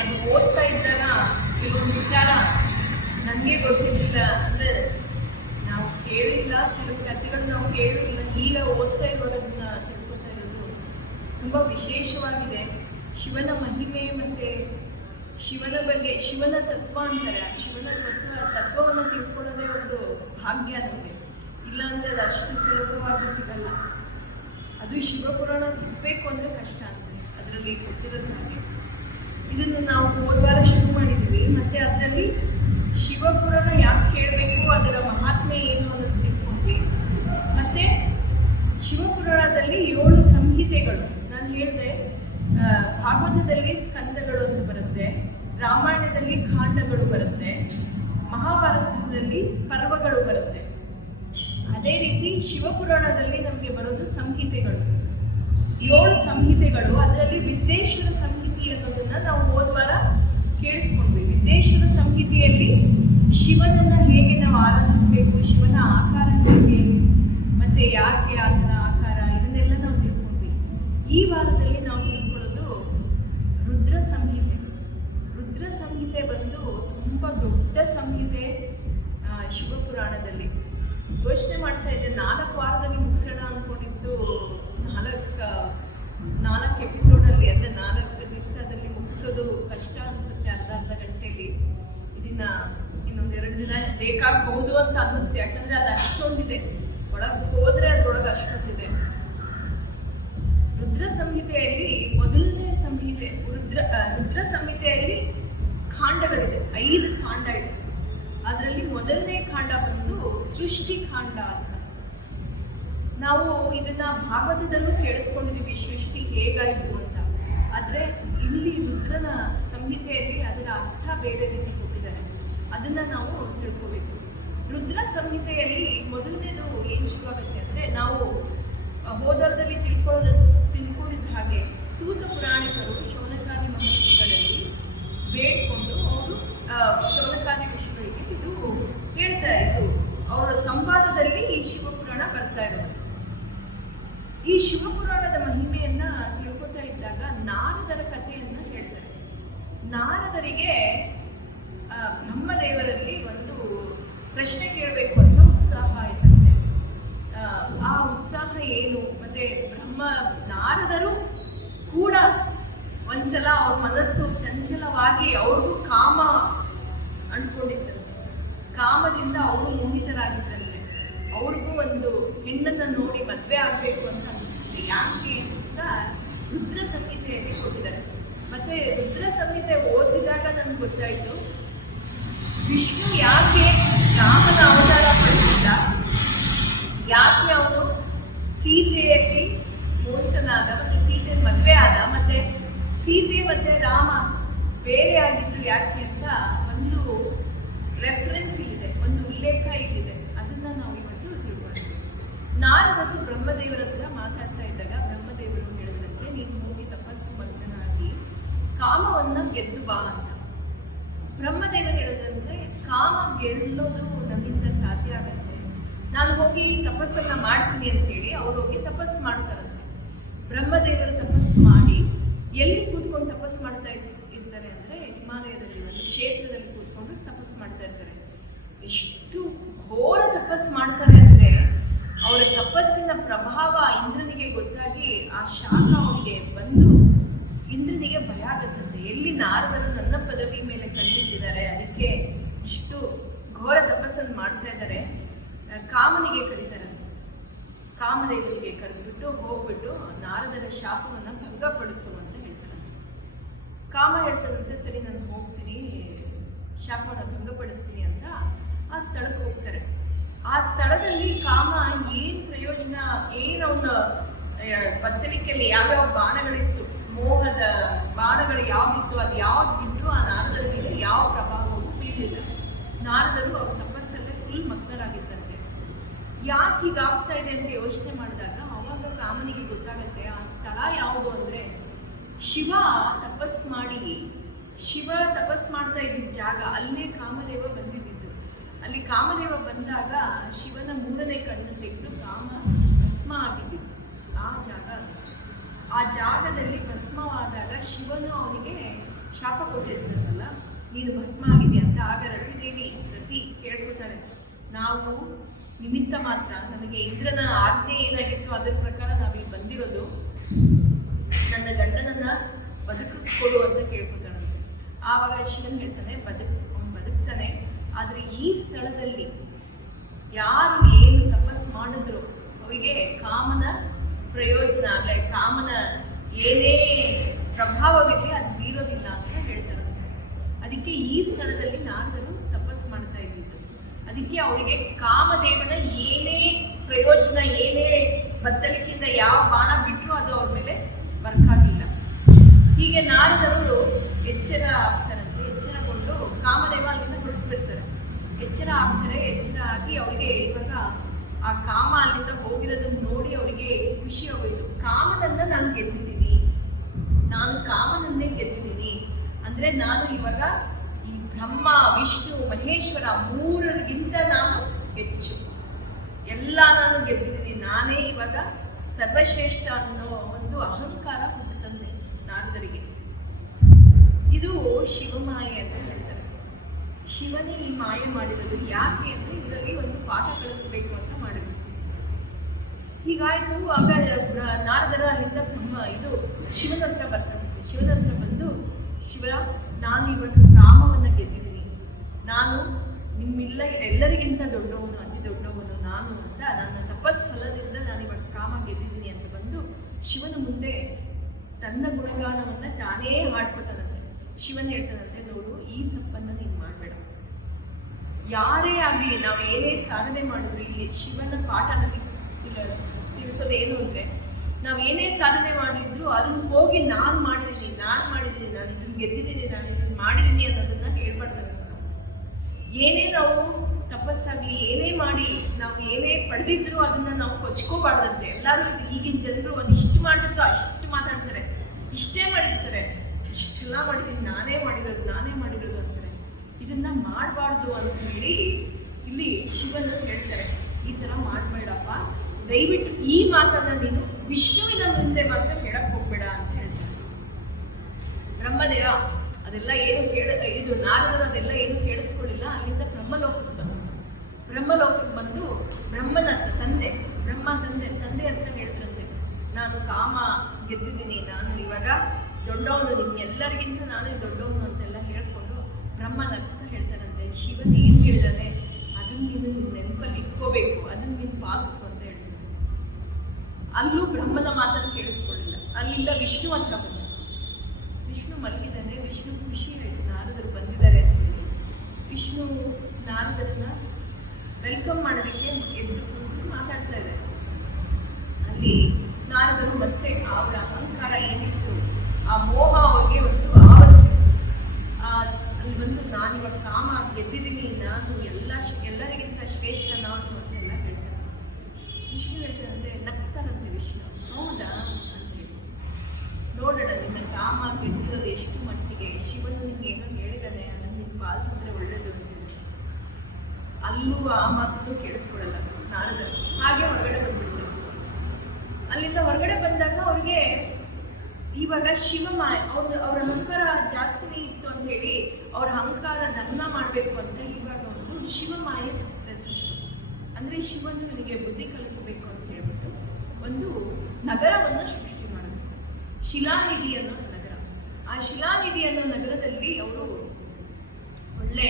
ಅದು ಓದ್ತಾ ಇದ್ದಾಗ ಕೆಲವೊಂದು ವಿಚಾರ ನನಗೆ ಗೊತ್ತಿರಲಿಲ್ಲ. ಅಂದರೆ ನಾವು ಕೇಳಿಲ್ಲ, ಕೆಲವು ಕಥೆಗಳು ನಾವು ಕೇಳಿಲ್ಲ, ಈಗ ಓದ್ತಾ ಇರೋದನ್ನ ತಿಳ್ಕೊತಾ ಇರೋದು ತುಂಬ ವಿಶೇಷವಾಗಿದೆ. ಶಿವನ ಮಹಿಮೆ ಮತ್ತು ಶಿವನ ಬಗ್ಗೆ, ಶಿವನ ತತ್ವ ಅಂತಾರೆ, ಶಿವನ ತತ್ವವನ್ನು ತಿಳ್ಕೊಳ್ಳೋದೇ ಒಂದು ಭಾಗ್ಯ ನಮಗೆ. ಇಲ್ಲಾಂದರೆ ಅದು ಅಷ್ಟು ಸುಲಭವಾಗಿ ಸಿಗಲ್ಲ. ಅದು ಶಿವಪುರಾಣ ಸಿಗಬೇಕು ಅಂದರೆ ಕಷ್ಟ ಅಂತೆ, ಅದರಲ್ಲಿ ಕೊಟ್ಟಿರೋದು ಹಾಗೆ. ಇದನ್ನು ನಾವು ಹೋದ್ವಾರ ಶುರು ಮಾಡಿದ್ವಿ, ಮತ್ತು ಅದರಲ್ಲಿ ಶಿವಪುರಾಣ ಯಾಕೆ ಕೇಳಬೇಕು, ಅದರ ಮಹಾತ್ಮೆ ಏನು ಅನ್ನೋದು ತಿಳ್ಕೊಂಡ್ವಿ. ಮತ್ತು ಶಿವಪುರಾಣದಲ್ಲಿ 7 ಸಂಹಿತೆಗಳು. ನಾನು ಹೇಳಿದೆ, ಭಾಗವತದಲ್ಲಿ ಸ್ಕಂದಗಳು ಅಂತ ಬರುತ್ತೆ, ರಾಮಾಯಣದಲ್ಲಿ ಖಾಂಡಗಳು ಬರುತ್ತೆ, ಮಹಾಭಾರತದಲ್ಲಿ ಪರ್ವಗಳು ಬರುತ್ತೆ. ಅದೇ ರೀತಿ ಶಿವಪುರಾಣದಲ್ಲಿ ನಮಗೆ ಬರೋದು ಸಂಹಿತೆಗಳು, 7 ಸಂಹಿತೆಗಳು. ಅದರಲ್ಲಿ ವಿದ್ಯೇಶ್ವರ ಸಂಹಿತೆ ಅನ್ನೋದನ್ನ ನಾವು ಹೋದ್ವಾರ ಕೇಳಿಸ್ಕೊಂಡ್ವಿ. ವಿದ್ಯೇಶ್ವರ ಸಂಹಿತೆಯಲ್ಲಿ ಶಿವನನ್ನ ಹೇಗೆ ನಾವು ಆರಾಧಿಸಬೇಕು, ಶಿವನ ಆಕಾರ ಹೇಗೆ, ಮತ್ತೆ ಯಾಕೆ ಆತನ ಆಕಾರ, ಇದನ್ನೆಲ್ಲ ನಾವು ತಿಳ್ಕೊಂಡ್ವಿ. ಈ ವಾರದಲ್ಲಿ ನಾವು ತಿಳ್ಕೊಳ್ಳೋದು ರುದ್ರ ಸಂಹಿತೆ. ರುದ್ರ ಸಂಹಿತೆ ಬಂದು ತುಂಬ ದೊಡ್ಡ ಸಂಹಿತೆ ಶಿವಪುರಾಣದಲ್ಲಿ. ಯೋಚನೆ ಮಾಡ್ತಾ ಇದ್ದೆ, 4 ವಾರದಲ್ಲಿ ಮುಗಿಸೋಣ ಅಂದ್ಕೊಂಡಿದ್ದು 4 ಎಪಿಸೋಡಲ್ಲಿ, ಅಂದರೆ 4 ದಿವಸದಲ್ಲಿ ಮುಗಿಸೋದು ಕಷ್ಟ ಅನಿಸುತ್ತೆ. ಅರ್ಧ ಗಂಟೆಯಲ್ಲಿ ಇದನ್ನ ಇನ್ನೊಂದು 2 ದಿನ ಬೇಕಾಗಬಹುದು ಅಂತ ಅನ್ನಿಸ್ತು. ಯಾಕಂದರೆ ಅದು ಅಷ್ಟೊಂದಿದೆ, ಒಳಗೆ ಹೋದರೆ ಅದರೊಳಗೆ ಅಷ್ಟೊಂದಿದೆ. ರುದ್ರ ಸಂಹಿತೆಯಲ್ಲಿ ಮೊದಲನೇ ಸಂಹಿತೆ, ರುದ್ರ ಸಂಹಿತೆಯಲ್ಲಿ ಖಾಂಡಗಳಿದೆ, 5 ಖಾಂಡ ಇದೆ. ಅದರಲ್ಲಿ ಮೊದಲನೇ ಖಾಂಡ ಬಂದು ಸೃಷ್ಟಿ ಖಾಂಡ ಅಂತ. ನಾವು ಇದನ್ನ ಭಾಗವತದಲ್ಲೂ ಕೇಳಿಸ್ಕೊಂಡಿದ್ದೀವಿ, ಸೃಷ್ಟಿ ಹೇಗಾಯಿತು ಅಂತ. ಆದರೆ ಇಲ್ಲಿ ರುದ್ರನ ಸಂಹಿತೆಯಲ್ಲಿ ಅದರ ಅರ್ಥ ಬೇರೆ ರೀತಿ ಕೊಟ್ಟಿದ್ದಾರೆ, ಅದನ್ನ ನಾವು ತಿಳ್ಕೋಬೇಕು. ರುದ್ರ ಸಂಹಿತೆಯಲ್ಲಿ ಮೊದಲನೇದು ಏನು ಶುರುವಾಗುತ್ತೆ ಅಂದರೆ, ನಾವು ಹೋದರದಲ್ಲಿ ತಿಳ್ಕೊಂಡಿದ್ದ ಹಾಗೆ ಸೂತ ಪುರಾಣಿಕರು ಶೌನಕಾದಿ ಮಹರ್ಷಿಗಳಲ್ಲಿ ಬೇಡ್ಕೊಂಡು ಅವರು ಶೌನಕಾದಿ ಋಷಿಗಳಿಗೆ ಇದು ಹೇಳ್ತಾ ಇದ್ದು, ಅವರ ಸಂವಾದದಲ್ಲಿ ಈ ಶಿವಪುರಾಣ ಬರ್ತಾ ಇರೋದು. ಈ ಶಿವಪುರಾಣದ ಮಹಿಮೆಯನ್ನ ತಿಳ್ಕೊತಾ ಇದ್ದಾಗ ನಾರದರ ಕಥೆಯನ್ನ ಹೇಳ್ತಾರೆ. ನಾರದರಿಗೆ ಬ್ರಹ್ಮದೇವರಲ್ಲಿ ಒಂದು ಪ್ರಶ್ನೆ ಕೇಳಬೇಕು ಅಂತ ಉತ್ಸಾಹ ಆಯ್ತಂತೆ. ಆ ಉತ್ಸಾಹ ಏನು, ಮತ್ತೆ ನಾರದರು ಕೂಡ ಒಂದ್ಸಲ ಅವ್ರ ಮನಸ್ಸು ಚಂಚಲವಾಗಿ ಅವ್ರಿಗೂ ಕಾಮ ಅಂದ್ಕೊಂಡಿದ್ರಂತೆ. ಕಾಮದಿಂದ ಅವರು ಮೋಹಿತರಾಗಿದ್ರಂತೆ. ಅವ್ರಿಗೂ ಒಂದು ಹೆಣ್ಣನ್ನು ನೋಡಿ ಮದುವೆ ಆಗಬೇಕು ಅಂತ ಅನಿಸ್ತದೆ. ಯಾಕೆ ಅಂತ ರುದ್ರ ಸಂಹಿತೆಯಲ್ಲಿ ಕೊಟ್ಟಿದ್ದಾರೆ. ಮತ್ತೆ ರುದ್ರ ಸಂಹಿತೆ ಓದಿದಾಗ ನನ್ಗೆ ಗೊತ್ತಾಯಿತು, ವಿಷ್ಣು ಯಾಕೆ ರಾಮನ ಅವತಾರ ಪಡಿಸಿದ, ಯಾಕೆ ಅವನು ಸೀತೆಯಲ್ಲಿ ಮೋಹಿತನಾದ, ಮತ್ತೆ ಸೀತೆ ಮದುವೆ ಆದ, ಮತ್ತೆ ಸೀತೆ ಮತ್ತೆ ರಾಮ ಬೇರೆ ಆಗಿದ್ದು ಯಾಕೆ ಅಂತ ಒಂದು ರೆಫರೆನ್ಸ್ ಇಲ್ಲಿದೆ, ಒಂದು ಉಲ್ಲೇಖ ಇಲ್ಲಿದೆ. ಅದನ್ನ ನಾವು ಇವತ್ತು ತಿಳ್ಕೊಳ್ಳೋಣ. ನಾರದರು ಬ್ರಹ್ಮದೇವರ ಹತ್ರ ಮಾತಾಡ್ತಾ ಇದ್ದಾಗ ಬ್ರಹ್ಮದೇವರು ಹೇಳಿದ್ರಂತೆ, ನೀನು ಹೋಗಿ ತಪಸ್ಸು ಮಗ್ನನಾಗಿ ಕಾಮವನ್ನ ಗೆದ್ದು ಬಾ ಅಂತ. ಬ್ರಹ್ಮದೇವರು ಹೇಳಿದ್ರಂತೆ, ಕಾಮ ಗೆಲ್ಲೋದು ನನ್ನಿಂದ ಸಾಧ್ಯ ಆಗತ್ತೆ, ನಾನು ಹೋಗಿ ತಪಸ್ಸನ್ನ ಮಾಡ್ತೀನಿ ಅಂತ ಹೇಳಿ ಅವ್ರು ಹೋಗಿ ತಪಸ್ಸು ಮಾಡ್ತಾರಂತೆ. ಬ್ರಹ್ಮದೇವರು ತಪಸ್ಸು ಮಾಡಿ ಎಲ್ಲಿ ಕೂತ್ಕೊಂಡು ತಪಸ್ಸು ಮಾಡ್ತಾ ಇರ್ತಾರೆ ಅಂದರೆ, ಹಿಮಾಲಯದಲ್ಲಿ ಒಂದು ಕ್ಷೇತ್ರದಲ್ಲಿ ಕೂತ್ಕೊಂಡು ತಪಸ್ಸು ಮಾಡ್ತಾ ಇರ್ತಾರೆ. ಎಷ್ಟು ಘೋರ ತಪಸ್ಸು ಮಾಡ್ತಾರೆ ಅಂದರೆ, ಅವರ ತಪಸ್ಸಿನ ಪ್ರಭಾವ ಇಂದ್ರನಿಗೆ ಗೊತ್ತಾಗಿ ಆ ಶಾಖ ಅವನಿಗೆ ಬಂದು ಇಂದ್ರನಿಗೆ ಭಯ ಆಗತ್ತಂತೆ. ಎಲ್ಲಿ ನಾರದರು ನನ್ನ ಪದವಿ ಮೇಲೆ ಕಣ್ಣಿಟ್ಟಿದ್ದಾರೆ, ಅದಕ್ಕೆ ಇಷ್ಟು ಘೋರ ತಪಸ್ಸನ್ನು ಮಾಡ್ತಾ ಇದ್ದಾರೆ. ಕಾಮನಿಗೆ ಕರೀತಾರಂತೆ. ಕಾಮದೇವನಿಗೆ ಕರೆದುಬಿಟ್ಟು ಹೋಗ್ಬಿಟ್ಟು ನಾರದರ ಶಾಪವನ್ನು ಭಂಗಪಡಿಸು ಅಂತ ಹೇಳ್ತಾರಂತೆ. ಕಾಮ ಹೇಳ್ತಾರಂತೆ, ಸರಿ ನಾನು ಹೋಗ್ತೀನಿ, ಶಾಪವನ್ನು ಭಂಗಪಡಿಸ್ತೀನಿ ಅಂತ ಆ ಸ್ಥಳಕ್ಕೆ ಹೋಗ್ತಾರೆ. ಆ ಸ್ಥಳದಲ್ಲಿ ಕಾಮ ಏನು ಪ್ರಯೋಜನ, ಏನು ಅವನ ಬತ್ತಲಿಕೆಯಲ್ಲಿ ಯಾವ್ಯಾವ ಬಾಣಗಳಿತ್ತು, ಮೋಹದ ಬಾಣಗಳು ಯಾವ್ದಿತ್ತು, ಅದು ಯಾವ್ದು ಬಿಟ್ಟರು ಆ ನಾರದರ ಮೇಲೆ ಯಾವ ಪ್ರಭಾವವೂ ಬೀಳಿಲ್ಲ. ನಾರದರು ಅವ್ರ ತಪಸ್ಸಲ್ಲೇ ಫುಲ್ ಮಗ್ನರಾಗಿದ್ದಂತೆ. ಯಾಕೆ ಹೀಗಾಗ್ತಾ ಇದೆ ಅಂತ ಯೋಚನೆ ಮಾಡಿದಾಗ ಅವಾಗ ಕಾಮನಿಗೆ ಗೊತ್ತಾಗತ್ತೆ, ಆ ಸ್ಥಳ ಯಾವುದು ಅಂದರೆ ಶಿವ ತಪಸ್ ಮಾಡ್ತಾ ಇದ್ದಿದ್ದ ಜಾಗ, ಅಲ್ಲೇ ಕಾಮದೇವ ಬಂದಿದ್ದು. ಅಲ್ಲಿ ಕಾಮದೇವ ಬಂದಾಗ ಶಿವನ 3ನೇ ಕಣ್ಣು ತೆಗೆದು ಕಾಮ ಭಸ್ಮ ಆಗಿದ್ದು ಆ ಜಾಗ. ಆ ಜಾಗದಲ್ಲಿ ಭಸ್ಮವಾದಾಗ ಶಿವನು ಅವನಿಗೆ ಶಾಪ ಕೊಟ್ಟಿರ್ತಾರಲ್ಲ, ನೀನು ಭಸ್ಮ ಆಗಿದೆಯಾ ಅಂತ. ಆಗ ರತಿ ಕೇಳ್ಕೊತಾಳೆ, ನಾವು ನಿಮಿತ್ತ ಮಾತ್ರ, ನಮಗೆ ಇಂದ್ರನ ಆಜ್ಞೆ ಏನಾಗಿತ್ತು ಅದರ ಪ್ರಕಾರ ನಾವಿಲ್ಲಿ ಬಂದಿರೋದು, ನನ್ನ ಗಂಡನನ್ನ ಬದುಕಿಸ್ಕೊಡು ಅಂತ ಕೇಳ್ಕೊತಾಳೆ. ಆವಾಗ ಶಿವನ್ ಹೇಳ್ತಾನೆ, ಅವನು ಬದುಕ್ತಾನೆ, ಆದರೆ ಈ ಸ್ಥಳದಲ್ಲಿ ಯಾರು ಏನು ತಪಸ್ ಮಾಡಿದ್ರು ಅವರಿಗೆ ಕಾಮನ ಪ್ರಯೋಜನ ಆಗಲೇ, ಕಾಮನ ಏನೇ ಪ್ರಭಾವವಿರಲಿ ಅದು ಬೀರೋದಿಲ್ಲ ಅಂತ ಹೇಳ್ತಾರಂತೆ. ಅದಕ್ಕೆ ಈ ಸ್ಥಳದಲ್ಲಿ ನಾರದರು ತಪಸ್ ಮಾಡ್ತಾ ಇದ್ದಿದ್ದು. ಅದಕ್ಕೆ ಅವರಿಗೆ ಕಾಮದೇವನ ಏನೇ ಪ್ರಯೋಜನ, ಏನೇ ಬತ್ತಲಿಕೆಯಿಂದ ಯಾವ ಬಾಣ ಬಿಟ್ಟರು ಅದು ಅವ್ರ ಮೇಲೆ ವರ್ಕ್ ಆಗಿಲ್ಲ. ಹೀಗೆ ನಾರದರು ಎಚ್ಚರ ಆಗ್ತಾರಂತೆ. ಎಚ್ಚರಗೊಂಡು ಕಾಮದೇವ ಅಲ್ಲಿಂದ ಹೊರಟು ಬಿಡ್ತಾರೆ. ಎಚ್ಚರ ಆಗ್ತಾರೆ. ಎಚ್ಚರ ಆಗಿ ಅವರಿಗೆ ಇವಾಗ ಆ ಕಾಮ ಅಲ್ಲಿಂದ ಹೋಗಿರೋದನ್ನ ನೋಡಿ ಅವರಿಗೆ ಖುಷಿ ಆಗೋಯ್ತು. ಕಾಮನನ್ನ ನಾನು ಗೆದ್ದಿದ್ದೀನಿ, ನಾನು ಕಾಮನನ್ನೇ ಗೆದ್ದಿದ್ದೀನಿ ಅಂದ್ರೆ ನಾನು ಇವಾಗ ಈ ಬ್ರಹ್ಮ, ವಿಷ್ಣು, ಮಹೇಶ್ವರ ಮೂರರಿಗಿಂತ ನಾನು ಹೆಚ್ಚು, ಎಲ್ಲ ನಾನು ಗೆದ್ದಿದ್ದೀನಿ, ನಾನೇ ಇವಾಗ ಸರ್ವಶ್ರೇಷ್ಠ ಅನ್ನೋ ಒಂದು ಅಹಂಕಾರ ಹುಟ್ಟುತ್ತಂತೆ ನಾರದರಿಗೆ. ಇದು ಶಿವಮಾಯೆ ಅಂತ ಹೇಳ್ತಾರೆ. ಶಿವನೇ ಈ ಮಾಯೆ ಮಾಡಿರೋದು ಯಾಕೆ ಅಂದ್ರೆ ಇದರಲ್ಲಿ ಒಂದು ಪಾಠ ಕಲಿಸಬೇಕು ಅಂತ ಮಾಡಿದ್ರು. ಹೀಗಾಯ್ತು. ಆಗ ನಾರದರ ಅಲ್ಲಿಂದ ಶಿವನ ಹತ್ರ ಬರ್ತಾನಂತೆ. ಶಿವನ ಹತ್ರ ಬಂದು, ಶಿವ, ನಾನು ಇವತ್ತು ಕಾಮವನ್ನ ಗೆದ್ದಿದ್ದೀನಿ, ನಾನು ಎಲ್ಲರಿಗಿಂತ ದೊಡ್ಡವನು, ಅತಿ ದೊಡ್ಡವನು ನಾನು ಅಂತ, ನನ್ನ ತಪಸ್ಫಲದಿಂದ ನಾನು ಇವಾಗ ಕಾಮ ಗೆದ್ದಿದ್ದೀನಿ ಅಂತ ಬಂದು ಶಿವನ ಮುಂದೆ ತನ್ನ ಗುಣಗಾನವನ್ನ ತಾನೇ ಹಾಡ್ಕೋತಾನಂತೆ. ಶಿವನ್ ಹೇಳ್ತಾನಂತೆ, ನೋಡು, ಈ ತಪ್ಪನ್ನ ನೀನು ಮಾಡಬೇಡ. ಯಾರೇ ಆಗಲಿ, ನಾವು ಏನೇ ಸಾಧನೆ ಮಾಡಿದ್ರು, ಇಲ್ಲಿ ಶಿವನ ಪಾಠ ನಮಗೆ ತಿಳಿಸೋದೇನು ಅಂದ್ರೆ, ನಾವು ಏನೇ ಸಾಧನೆ ಮಾಡಿದ್ರು ಅದನ್ನ ಹೋಗಿ ನಾನು ಮಾಡಿದ್ದೀನಿ, ನಾನು ಇದನ್ನ ಗೆದ್ದಿದ್ದೀನಿ, ನಾನು ಇದನ್ನ ಮಾಡಿದ್ದೀನಿ ಅನ್ನೋದನ್ನ ಹೇಳ್ಬಾರ್ದು. ಏನೇ ನಾವು ತಪಸ್ಸಾಗ್ಲಿ ಏನೇ ಮಾಡಿ ನಾವು ಏನೇ ಪಡೆದಿದ್ರು ಅದನ್ನ ನಾವು ಕೊಚ್ಕೋಬಾರ್ದಂತೆ. ಎಲ್ಲರೂ ಈಗಿನ ಜನರು ಒಂದಿಷ್ಟು ಮಾಡಿಬಿಟ್ಟು ಅಷ್ಟು ಮಾತಾಡ್ತಾರೆ, ಇಷ್ಟೇ ಮಾಡಿರ್ತಾರೆ, ಇಷ್ಟೆಲ್ಲ ಮಾಡಿದ್ದೀನಿ, ನಾನೇ ಮಾಡಿರೋದು ಅಂತಾರೆ. ಇದನ್ನ ಮಾಡಬಾರ್ದು ಅಂತ ಹೇಳಿ ಇಲ್ಲಿ ಶಿವನು ಹೇಳ್ತಾರೆ, ಈ ತರ ಮಾಡಬೇಡಪ್ಪ, ದಯವಿಟ್ಟು ಈ ಮಾತನ್ನ ನೀನು ವಿಷ್ಣುವಿನ ಮುಂದೆ ಮಾತ್ರ ಹೇಳಕ್ ಹೋಗ್ಬೇಡ ಅಂತ ಹೇಳ್ತಾರೆ. ಬ್ರಹ್ಮದೇವ ಅದೆಲ್ಲ ಇದು ನಾರದರು ಅದೆಲ್ಲ ಏನು ಕೇಳಿಸ್ಕೊಳ್ಳಿಲ್ಲ. ಅಲ್ಲಿಂದ ಬ್ರಹ್ಮಲೋಕಕ್ಕೆ ಬಂದು ಬ್ರಹ್ಮನ ಹತ್ರ ತಂದೆ ಹತ್ರ ಹೇಳಿದ್ರಂತೆ, ನಾನು ಕಾಮ ಗೆದ್ದಿದ್ದೀನಿ, ನಾನು ಇವಾಗ ದೊಡ್ಡವನು, ನಿಮ್ಗೆಲ್ಲರಿಗಿಂತ ನಾನೇ ದೊಡ್ಡವನು ಅಂತೆಲ್ಲ ಹೇಳ್ಕೊಂಡು ಬ್ರಹ್ಮನ ಹತ್ರ ಹೇಳ್ತಾರಂತೆ. ಶಿವನ್ ಏನ್ ಹೇಳಿದಾನೆ ಅದನ್ನ ನೀನು ನೆನಪಲ್ಲಿ ಇಟ್ಕೋಬೇಕು, ಅದನ್ನ ನೀನು ಪಾಲಿಸು ಅಂತ ಹೇಳ್ತಾರೆ. ಅಲ್ಲೂ ಬ್ರಹ್ಮನ ಮಾತನ್ನು ಕೇಳಿಸ್ಕೊಳ್ಳಿಲ್ಲ. ಅಲ್ಲಿಂದ ವಿಷ್ಣು ಹತ್ರ ಬಂದ. ವಿಷ್ಣು ಮಲಗಿದ್ದಾನೆ. ವಿಷ್ಣು ಖುಷಿ ಆಯ್ತು, ನಾರದರು ಬಂದಿದ್ದಾರೆ ಅಂತ ಹೇಳಿ. ವಿಷ್ಣು ನಾರದರನ್ನ ವೆಲ್ಕಮ್ ಮಾಡೋದಕ್ಕೆ ಎದ್ದು ಕೂತು ಮಾತಾಡ್ತಾ ಇದ್ದಾರೆ. ಅಲ್ಲಿ ನಾರದರು ಮತ್ತೆ ಅವರ ಅಹಂಕಾರ ಏನಿತ್ತು, ಆ ಮೋಹ ಅವ್ರಿಗೆ ಒಂದು ಆವರಿಸಿತ್ತು. ಅಲ್ಲಿ ಬಂದು, ನಾನಿವಾಗ ಕಾಮ ಗೆದ್ದಿದ್ದೀನಿ, ನಾನು ಎಲ್ಲರಿಗಿಂತ ಶ್ರೇಷ್ಠ ನಾನು ಅಂತೆಲ್ಲ ಹೇಳ್ತಾರೆ. ವಿಷ್ಣು ಹೇಳ್ತಾರಂತೆ, ನಗ್ತಾರಂತೆ ವಿಷ್ಣು. ಹೌದಾ ಅಂತ ಹೇಳಿ, ನೋಡೋಣ ನಿನ್ನ ಕಾಮ ಗೆದ್ದಿರೋದು ಎಷ್ಟು ಮಟ್ಟಿಗೆ, ಶಿವನು ನಿಂಗೆ ಏನೋ ಹೇಳಿದಾನೆ, ಅದನ್ನು ನೀನು ಪಾಲಿಸಿದ್ರೆ ಒಳ್ಳೇದು ಅಂತ ಹೇಳಿ. ಅಲ್ಲೂ ಆ ಮಾತನ್ನು ಕೇಳಿಸ್ಕೊಳ್ಳಲ್ಲ ನಾರದರು. ಹಾಗೆ ಹೊರಗಡೆ ಬಂದ್ಬಿಡ್ತಾರೆ. ಅಲ್ಲಿಂದ ಹೊರಗಡೆ ಬಂದಾಗ ಅವ್ರಿಗೆ ಇವಾಗ ಶಿವಮಾಯ ಅವ್ರ ಅಹಂಕಾರ ಜಾಸ್ತಿನೇ ಇತ್ತು ಅಂತ ಹೇಳಿ ಅವ್ರ ಅಹಂಕಾರ ದಮನ ಮಾಡಬೇಕು ಅಂತ ಇವಾಗ ಒಂದು ಶಿವಮಾಯೆ ರಚಿಸಿತು. ಅಂದ್ರೆ ಶಿವನು ಇವನಿಗೆ ಬುದ್ಧಿ ಕಲಿಸಬೇಕು ಅಂತ ಹೇಳ್ಬಿಟ್ಟು ಒಂದು ನಗರವನ್ನು ಸೃಷ್ಟಿ ಮಾಡಿದ್ರು, ಶಿಲಾನಿಧಿ ಅನ್ನೋ ನಗರ. ಆ ಶಿಲಾನಿಧಿ ಅನ್ನೋ ನಗರದಲ್ಲಿ ಅವರು ಒಳ್ಳೆ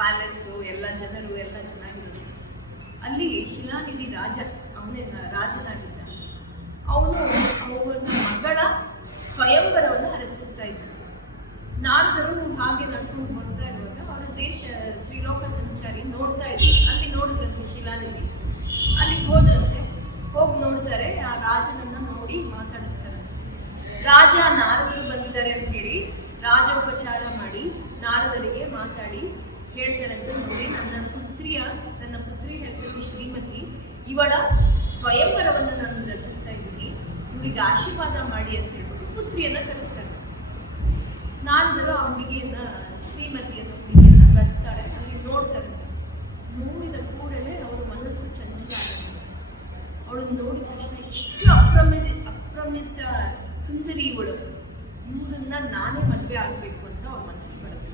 ಪ್ಯಾಲೇಸು, ಎಲ್ಲ ಜನರು ಎಲ್ಲ ಚೆನ್ನಾಗಿರೋದು. ಅಲ್ಲಿ ಶಿಲಾನಿಧಿ ಅವನೇ ರಾಜನಾಗಿದ್ದ. ಅವನ ಮಗಳ ಸ್ವಯಂವರವನ್ನು ರಚಿಸ್ತಾ ಇದ್ದ. ನಾರದರು ಹಾಗೆ ನಡ್ಕೊಂಡು ಬರ್ತಾ ಇರುವಾಗ ಅವರ ತ್ರಿಲೋಕ ಸಂಚಾರಿ ನೋಡ್ತಾ ಇದ್ರು. ಅಲ್ಲಿ ನೋಡಿದ್ರಂತೆ ಶಿಲಾನಿಧಿ. ಅಲ್ಲಿಗೆ ಹೋದ್ರಂತೆ. ಹೋಗಿ ನೋಡ್ತಾರೆ, ಆ ರಾಜನನ್ನ ನೋಡಿ ಮಾತಾಡಿಸ್ತಾರೆ. ರಾಜ ನಾರದರು ಬಂದಿದ್ದಾರೆ ಅಂತ ಹೇಳಿ ರಾಜೋಪಚಾರ ಮಾಡಿ ನಾರದರಿಗೆ ಮಾತಾಡಿ ಹೇಳ್ತಾರಂತೆ, ನೋಡಿ ನನ್ನ ಪುತ್ರಿ ಹೆಸರು ಶ್ರೀಮತಿ, ಇವಳ ಸ್ವಯಂವರವನ್ನು ನಾನು ರಚಿಸ್ತಾ ಇದ್ದೀನಿ, ಇವಳಿಗೆ ಆಶೀರ್ವಾದ ಮಾಡಿ ಅಂತ ಹೇಳ್ಬಿಟ್ಟು ಪುತ್ರಿಯನ್ನ ಕರೆಸ್ತಾರೆ. ನಾರದರು ಆ ಹುಡುಗಿಯನ್ನ, ಶ್ರೀಮತಿಯನ್ನ ಹುಡುಗಿಯನ್ನ ಬರ್ತಾರೆ. ಅಲ್ಲಿ ನೋಡ್ತಾರೆ. ನೋಡಿದ ಕೂಡಲೇ ಅವರ ಮನಸ್ಸು ಚಂಚಲ ಆಗುತ್ತೆ. ಅವಳನ್ನು ನೋಡಿದ ತಕ್ಷಣ ಇಷ್ಟು ಅಪ್ರಮಿತ ಸುಂದರಿ ಇವಳು, ಇವಳನ್ನ ನಾನೇ ಮದುವೆ ಆಗಬೇಕು ಅಂತ ಅವ್ರ ಮನಸ್ಸಿಗೆ ಬರುತ್ತೆ.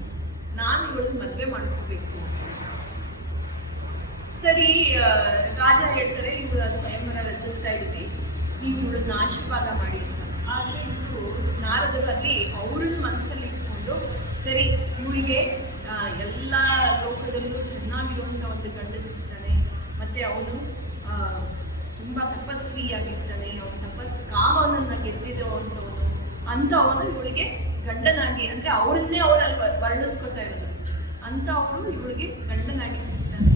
ನಾನು ಇವಳನ್ನ ಮದುವೆ ಮಾಡ್ಕೋಬೇಕು. ಸರಿ, ರಾಜ ಹೇಳ್ತಾರೆ ಇವಳು ಸ್ವಯಂವರ ರಚಿಸ್ತಾ ಇದ್ವಿ, ನೀವು ಇವಳನ್ನ ಆಶೀರ್ವಾದ ಮಾಡಿ ಅಂತ. ಆದರೆ ಇವರು ನಾರದರು ಅಲ್ಲಿ ಅವ್ರನ್ನ ಮನಸ್ಸಲ್ಲಿ ಇಟ್ಕೊಂಡು, ಸರಿ ಇವಳಿಗೆ ಎಲ್ಲ ಲೋಕದಲ್ಲೂ ಚೆನ್ನಾಗಿರುವಂಥ ಒಂದು ಗಂಡ ಸಿಗ್ತಾನೆ, ಮತ್ತು ಅವನು ತುಂಬ ತಪಸ್ವಿಯಾಗಿರ್ತಾನೆ, ಅವನು ಕಾಮನನ್ನು ಗೆದ್ದಿರುವಂಥವನು ಅಂಥವನು ಇವಳಿಗೆ ಗಂಡನಾಗಿ, ಅಂದರೆ ಅವರನ್ನೇ ಅವರಲ್ಲಿ ವರ್ಣಿಸ್ಕೊತಾ ಇರೋದು ಅಂಥವನು ಇವಳಿಗೆ ಗಂಡನಾಗಿ ಸಿಗ್ತಾನೆ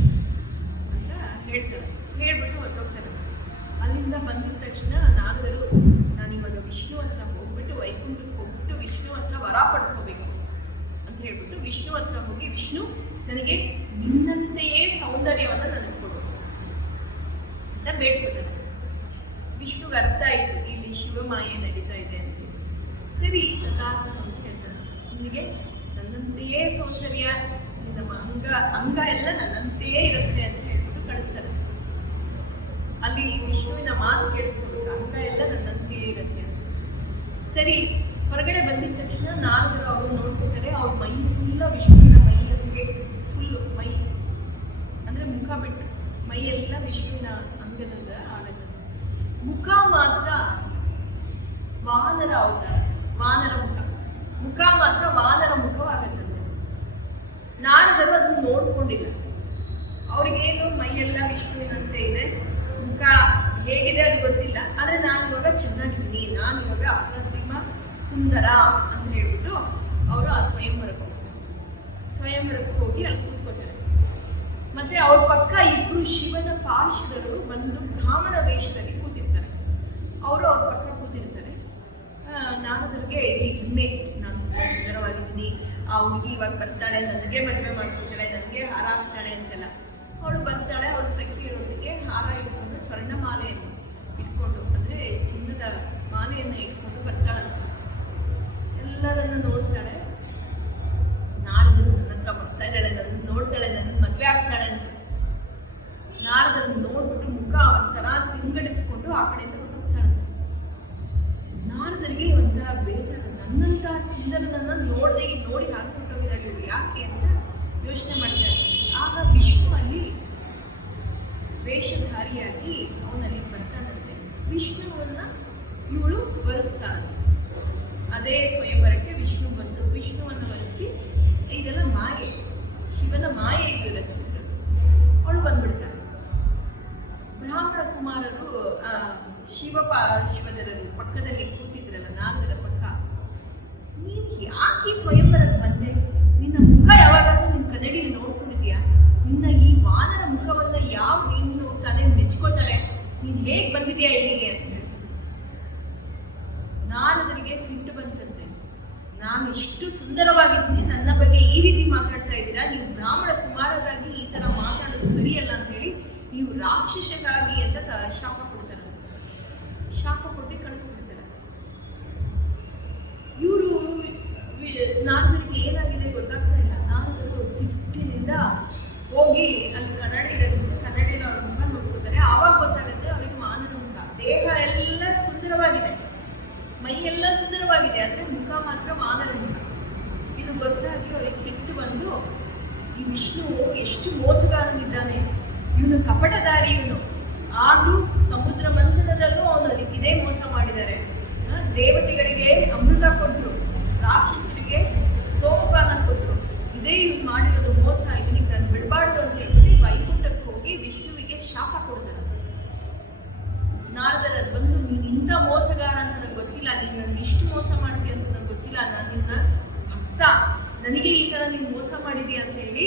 ಅಂತ ಹೇಳ್ತಾರೆ. ಹೇಳ್ಬಿಟ್ಟು ಹೊರಟೋಗ್ತಾರೆ. ಅಲ್ಲಿಂದ ಬಂದಿದ ತಕ್ಷಣ ನಾರದರು, ನಾನು ಇವಾಗ ವಿಷ್ಣು ಹತ್ರ ಹೋಗ್ಬಿಟ್ಟು ವೈಕುಂಠಕ್ಕೆ ಹೋಗ್ಬಿಟ್ಟು ವಿಷ್ಣು ಹತ್ರ ವರ ಪಡ್ಕೋಬೇಕು ಅಂತ ಹೇಳ್ಬಿಟ್ಟು ವಿಷ್ಣು ಹತ್ರ ಹೋಗಿ, ವಿಷ್ಣು ನನಗೆ ನಿನ್ನಂತೆಯೇ ಸೌಂದರ್ಯವನ್ನು ನನಗೆ ಕೊಡು ಅಂತ ಬೇಡ್ಕೊತಾರೆ. ವಿಷ್ಣುಗೆ ಅರ್ಥ ಆಯಿತು ಇಲ್ಲಿ ಶಿವಮಾಯೆ ನಡೀತಾ ಇದೆ ಅಂತ. ಸರಿ ತಥಾಸ್ತು ಅಂತ ಹೇಳ್ತಾರೆ. ನಿನಗೆ ನನ್ನಂತೆಯೇ ಸೌಂದರ್ಯ, ನಮ್ಮ ಅಂಗ ಎಲ್ಲ ನನ್ನಂತೆಯೇ ಇರುತ್ತೆ ಅಂತ ಹೇಳ್ಬಿಟ್ಟು ಕಳಿಸ್ತಾರೆ. ಅಲ್ಲಿ ವಿಷ್ಣುವಿನ ಮಾತು ಕೇಳಿಸ್ಕೊಬೇಕು, ಅಂಗ ಎಲ್ಲ ನನ್ನಂತೆಯೇ ಇರುತ್ತೆ ಅಂತ. ಸರಿ, ಹೊರಗಡೆ ಬಂದಿದ ತಕ್ಷಣ ನಾರದರು ಅವರು ನೋಡ್ಕೊತಾರೆ. ಅವ್ರ ಮೈ ಎಲ್ಲ ವಿಷ್ಣುವಿನ ಮೈಯಂಗೆ ಫುಲ್ ಮೈ ಅಂದರೆ ಮುಖ ಬಿಟ್ಟು ಮೈ ಎಲ್ಲ ವಿಷ್ಣುವಿನ ಅಂಗದ ಆಗತ್ತೆ. ಮುಖ ಮಾತ್ರ ವಾನರ ಅವತಾರ, ವಾನರ ಮುಖ ಮಾತ್ರ ವಾನರ ಮುಖವಾಗತ್ತಂತೆ. ನಾರದರು ಅದನ್ನು ನೋಡ್ಕೊಂಡಿಲ್ಲ. ಅವ್ರಿಗೇನು ಮೈಯೆಲ್ಲ ವಿಷ್ಣುವಿನಂತೆ ಇದೆ, ಮುಖ ಹೇಗಿದೆ ಅದು ಗೊತ್ತಿಲ್ಲ. ಆದರೆ ನಾನು ಇವಾಗ ಚೆನ್ನಾಗಿದ್ದೀನಿ, ನಾನು ಇವಾಗ ಅಪ್ರತಿಮ ಸುಂದರ ಅಂತ ಹೇಳ್ಬಿಟ್ಟು ಅವರು ಆ ಸ್ವಯಂವರಕ್ಕೆ ಹೋಗಿ ಅಲ್ಲಿ ಕೂತ್ಕೋತಾರೆ. ಮತ್ತೆ ಅವ್ರ ಪಕ್ಕ ಇಬ್ರು ಶಿವನ ಪಾರ್ಶ್ವದರು ಬಂದು ಬ್ರಾಹ್ಮಣ ವೇಷದಲ್ಲಿ ಕೂತಿರ್ತಾರೆ. ಅವರು ಅವ್ರ ಪಕ್ಕ ಕೂತಿರ್ತಾರೆ. ನಾರದರಿಗೆ ಇಲ್ಲಿ ಹೆಮ್ಮೆ, ನಾನು ತುಂಬ ಸುಂದರವಾಗಿದ್ದೀನಿ, ಆ ಹುಡುಗಿ ಇವಾಗ ಬರ್ತಾಳೆ, ನನಗೆ ಮದುವೆ ಮಾಡ್ಕೊತಾಳೆ, ನನಗೆ ಹಾರ ಹಾಕ್ತಾಳೆ ಅಂತೆಲ್ಲ. ಅವಳು ಬರ್ತಾಳೆ, ಅವಳ ಸಖಿಯರೊಂದಿಗೆ ಹಾರ ಇಟ್ಕೊಂಡು ಸ್ವರ್ಣ ಮಾಲೆಯನ್ನು ಇಟ್ಕೊಂಡು, ಅಂದರೆ ಚಿನ್ನದ ಮಾಲೆಯನ್ನು ಇಟ್ಕೊಂಡು ಬರ್ತಾಳಂತೆ. ಎಲ್ಲರನ್ನು ನೋಡ್ತಾಳೆ. ನಾರದರು ನನ್ನ ಹತ್ರ ಬರ್ತಾ ಇದ್ದಾಳೆ, ನನ್ನ ನೋಡ್ತಾಳೆ, ನನ್ನ ಮದುವೆ ಆಗ್ತಾಳೆ ಅಂತ. ನಾರದರನ್ನು ನೋಡ್ಬಿಟ್ಟು ಮುಖ ಒಂಥರ ಸಿಂಗಡಿಸ್ಕೊಂಡು ಆ ಕಡೆಯಿಂದ ಹೋಗ್ತಾಳಂತೆ. ನಾರದರಿಗೆ ಒಂಥರ ಬೇಜಾರು, ನನ್ನಂತಹ ಸುಂದರನನ್ನ ನೋಡಿ ಹಾಕ್ಬಿಟ್ಟೋಗಿದ್ದಾಳೆ ಇವಳು, ಯಾಕೆ ಅಂತ ಯೋಚನೆ ಮಾಡ್ತಾರೆ. ಆಗ ವಿಷ್ಣು ಅಲ್ಲಿ ವೇಷಧಾರಿಯಾಗಿ ಅವನಲ್ಲಿ ಬರ್ತಾನಂತೆ. ವಿಷ್ಣುವನ್ನ ಇವಳು ವರಿಸ್ತಾನಂತೆ. ಅದೇ ಸ್ವಯಂವರಕ್ಕೆ ವಿಷ್ಣು ಬಂದು ವಿಷ್ಣುವನ್ನು ವರಿಸಿ, ಇದೆಲ್ಲ ಮಾಯೆ, ಶಿವನ ಮಾಯೆ ಇದು ರಚಿಸಿರೋದು. ಅವಳು ಬಂದ್ಬಿಡ್ತಾಳೆ. ಬ್ರಾಹ್ಮಣ ಕುಮಾರರು ಶಿವಪಾರ್ಶ್ವದರರು ಪಕ್ಕದಲ್ಲಿ ಕೂತಿದ್ರಲ್ಲ ನಾರದರ ಪಕ್ಕ, ನೀನು ಯಾಕೆ ಸ್ವಯಂವರಕ್ಕೆ ಬಂದೆ? ನಿನ್ನ ಮುಖ ಯಾವಾಗಾದ್ರೂ ನಿನ್ನ ಕನ್ನಡಿಯಲ್ಲಿ ನೋಡ್ಕೊಂಡಿದ್ಯಾ? ನಿನ್ನ ಈ ವಾನರ ಮುಖವನ್ನ ಯಾವ ಹೆಣ್ಣು ತಾನೇ ಮೆಚ್ಕೋತಾರೆ? ನೀನು ಹೇಗೆ ಬಂದಿದ್ಯಾ ಇಲ್ಲಿಗೆ ಅಂತ ಹೇಳಿ ನಾರದರಿಗೆ ಸಿಟ್ಟು ಬಂತಂತೆ. ನಾನು ಇಷ್ಟು ಸುಂದರವಾಗಿದ್ದೀನಿ, ನನ್ನ ಬಗ್ಗೆ ಈ ರೀತಿ ಮಾತಾಡ್ತಾ ಇದ್ದೀರಾ? ನೀವು ಬ್ರಾಹ್ಮಣ ಕುಮಾರರಾಗಿ ಈ ತರ ಮಾತಾಡೋದು ಸರಿಯಲ್ಲ ಅಂತ ಹೇಳಿ ನೀವು ರಾಕ್ಷಸರಾಗಿ ಅಂತ ಶಾಪ ಕೊಡ್ತಾರೆ. ಶಾಪ ಕೊಟ್ಟು ಕಳಿಸ್ಬಿಡ್ತಾರೆ. ಇವರು ನಾರದರಿಗೆ ಏನಾಗಿದೆ ಗೊತ್ತಾಗ್ತಾ ಇಲ್ಲ. ನಾರದರು ಸಿಟ್ಟಿನಿಂದ ಹೋಗಿ ಅಲ್ಲಿ ಕನ್ನಡಿ ಇರೋದ್ರಿಂದ ಕನ್ನಡಿಯಲ್ಲಿ ಅವ್ರ ಮುಖ ನೋಡ್ಕೊತಾರೆ. ಆವಾಗ ಗೊತ್ತಾಗುತ್ತೆ ಅವ್ರಿಗೆ ಮಾನವ ಮುಖ. ದೇಹ ಎಲ್ಲ ಸುಂದರವಾಗಿದೆ, ಮೈ ಎಲ್ಲ ಸುಂದರವಾಗಿದೆ, ಆದರೆ ಮುಖ ಮಾತ್ರ ಮಾನವ ಮುಖ. ಇದು ಗೊತ್ತಾಗಿ ಅವ್ರಿಗೆ ಸಿಟ್ಟು ಬಂದು, ಈ ವಿಷ್ಣು ಎಷ್ಟು ಮೋಸಗಾರನಿದ್ದಾನೆ, ಇವನು ಕಪಟದಾರಿ, ಇವನು ಆಗಲೂ ಸಮುದ್ರ ಮಂಥನದಲ್ಲೂ ಅವನು ಇದೇ ಮೋಸ ಮಾಡಿದ್ದಾರೆ. ದೇವತೆಗಳಿಗೆ ಅಮೃತ ಕೊಟ್ಟರು, ರಾಕ್ಷಸರಿಗೆ ಸೋಮಪಾನ ಕೊಟ್ಟರು, ಇದೇ ಇವ್ನು ಮಾಡಿರೋದು ಮೋಸ, ಇವನಿಗೆ ನಾನು ಬಿಡಬಾರ್ದು ಅಂತ ಹೇಳ್ಬಿಟ್ಟು ವೈಕುಂಠಕ್ಕೆ ಹೋಗಿ ವಿಷ್ಣುವಿಗೆ ಶಾಪ ಕೊಡ್ತಾರೆ. ನಾರದರ ಬಂದು, ನೀನು ಇಂಥ ಮೋಸಗಾರ ಅಂತ ನನಗೆ ಗೊತ್ತಿಲ್ಲ, ನೀನು ನನಗೆ ಇಷ್ಟು ಮೋಸ ಮಾಡ್ತೀಯ ಅಂತ ನನಗೆ ಗೊತ್ತಿಲ್ಲ, ನಾನು ನಿನ್ನ ಭಕ್ತ, ನನಗೆ ಈ ಥರ ನೀನು ಮೋಸ ಮಾಡಿದೀಯ ಅಂತ ಹೇಳಿ,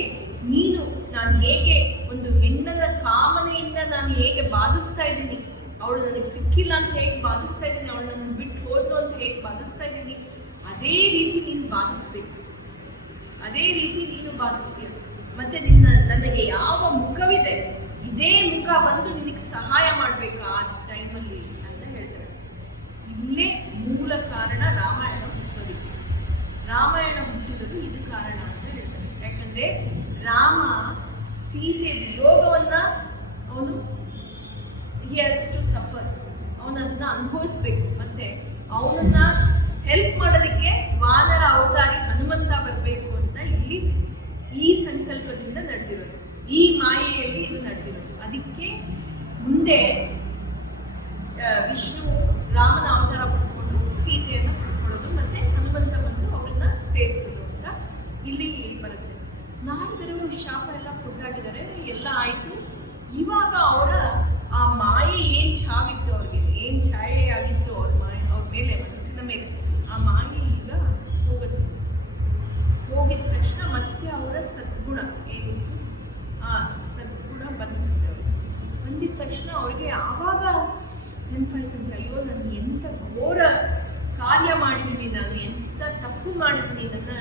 ನಾನು ಹೇಗೆ ಒಂದು ಹೆಣ್ಣನ ಕಾಮನೆಯಿಂದ ನಾನು ಹೇಗೆ ಬಾಧಿಸ್ತಾ ಇದ್ದೀನಿ, ಅವಳು ನನಗೆ ಸಿಕ್ಕಿಲ್ಲ ಅಂತ ಹೇಗೆ ಬಾಧಿಸ್ತಾ ಇದ್ದೀನಿ, ಅವಳು ನನ್ನ ಬಿಟ್ಟು ಹೋದ್ಲು ಅಂತ ಹೇಗೆ ಬಾಧಿಸ್ತಾ ಇದ್ದೀನಿ, ಅದೇ ರೀತಿ ನೀನು ಬಾಧಿಸ್ಬೇಕು, ಅದೇ ರೀತಿ ನೀನು ಬಾಧಿಸ್ತೀಯ. ಮತ್ತೆ ನನಗೆ ಯಾವ ಮುಖವಿದೆ, ಇದೇ ಮುಖ ಬಂದು ನಿನಗೆ ಸಹಾಯ ಮಾಡಬೇಕಾ ಆ ಟೈಮಲ್ಲಿ ಅಂತ ಹೇಳ್ತಾರೆ. ಇಲ್ಲೇ ಮೂಲ ಕಾರಣ ರಾಮಾಯಣ ಹುಟ್ಟೋದಕ್ಕೆ. ರಾಮಾಯಣ ಹುಟ್ಟಿರೋದು ಇದು ಕಾರಣ ಅಂತ ಹೇಳ್ತಾರೆ. ಯಾಕಂದ್ರೆ ರಾಮ ಸೀತೆ ವಿಯೋಗವನ್ನ ಅವನು ಹಿ ಹ್ಯಾಸ್ ಟು ಸಫರ್, ಅವನು ಅದನ್ನ ಅನುಭವಿಸ್ಬೇಕು. ಮತ್ತೆ ಅವನನ್ನ ಹೆಲ್ಪ್ ಮಾಡೋದಕ್ಕೆ ವಾನರ ಅವತಾರಿ ಹನುಮಂತ ಬರಬೇಕು ಅಂತ ಇಲ್ಲಿ ಈ ಸಂಕಲ್ಪದಿಂದ ನಡೆದಿರೋದು, ಈ ಮಾಯೆಯಲ್ಲಿ ಇದು ನಡೆದಿರೋದು. ಅದಕ್ಕೆ ಮುಂದೆ ವಿಷ್ಣು ರಾಮನ ಅವತಾರ ಪಡ್ಕೊಂಡು ಸೀತೆಯನ್ನು ಪಡ್ಕೊಳ್ಳೋದು, ಮತ್ತೆ ಹನುಮಂತ ಬಂದು ಅವರನ್ನ ಸೇರಿಸೋದು ಅಂತ ಇಲ್ಲಿ ಬರುತ್ತೆ. ನಾರದರು ಶಾಪ ಎಲ್ಲ ಕೊಟ್ಟಾಗಿದ್ದಾರೆ, ಎಲ್ಲ ಆಯಿತು. ಇವಾಗ ಅವರ ಆ ಮಾಯೆ ಏನು ಛಾವಿತ್ತು, ಅವ್ರಿಗೆ ಏನು ಛಾಯೆ ಆಗಿತ್ತು ಅವ್ರ ಮೇಲೆ, ಮನಸ್ಸಿನ ಮೇಲೆ, ಆ ಮಾಯೆ ಈಗ ಹೋಗುತ್ತೆ. ಹೋಗಿದ ತಕ್ಷಣ ಮತ್ತೆ ಅವರ ಸದ್ಗುಣ ಏನಿತ್ತು ಆ ಸದ್ಗುಣ ಬಂದಿತ್ತು. ಬಂದಿದ ತಕ್ಷಣ ಅವ್ರಿಗೆ ಆವಾಗ ನೆನಪಾಯ್ತಂತೆ, ಅಯ್ಯೋ ನಾನು ಎಂಥ ಘೋರ ಕಾರ್ಯ ಮಾಡಿದ್ದೀನಿ, ನಾನು ಎಂಥ ತಪ್ಪು ಮಾಡಿದ್ದೀನಿ, ನನ್ನ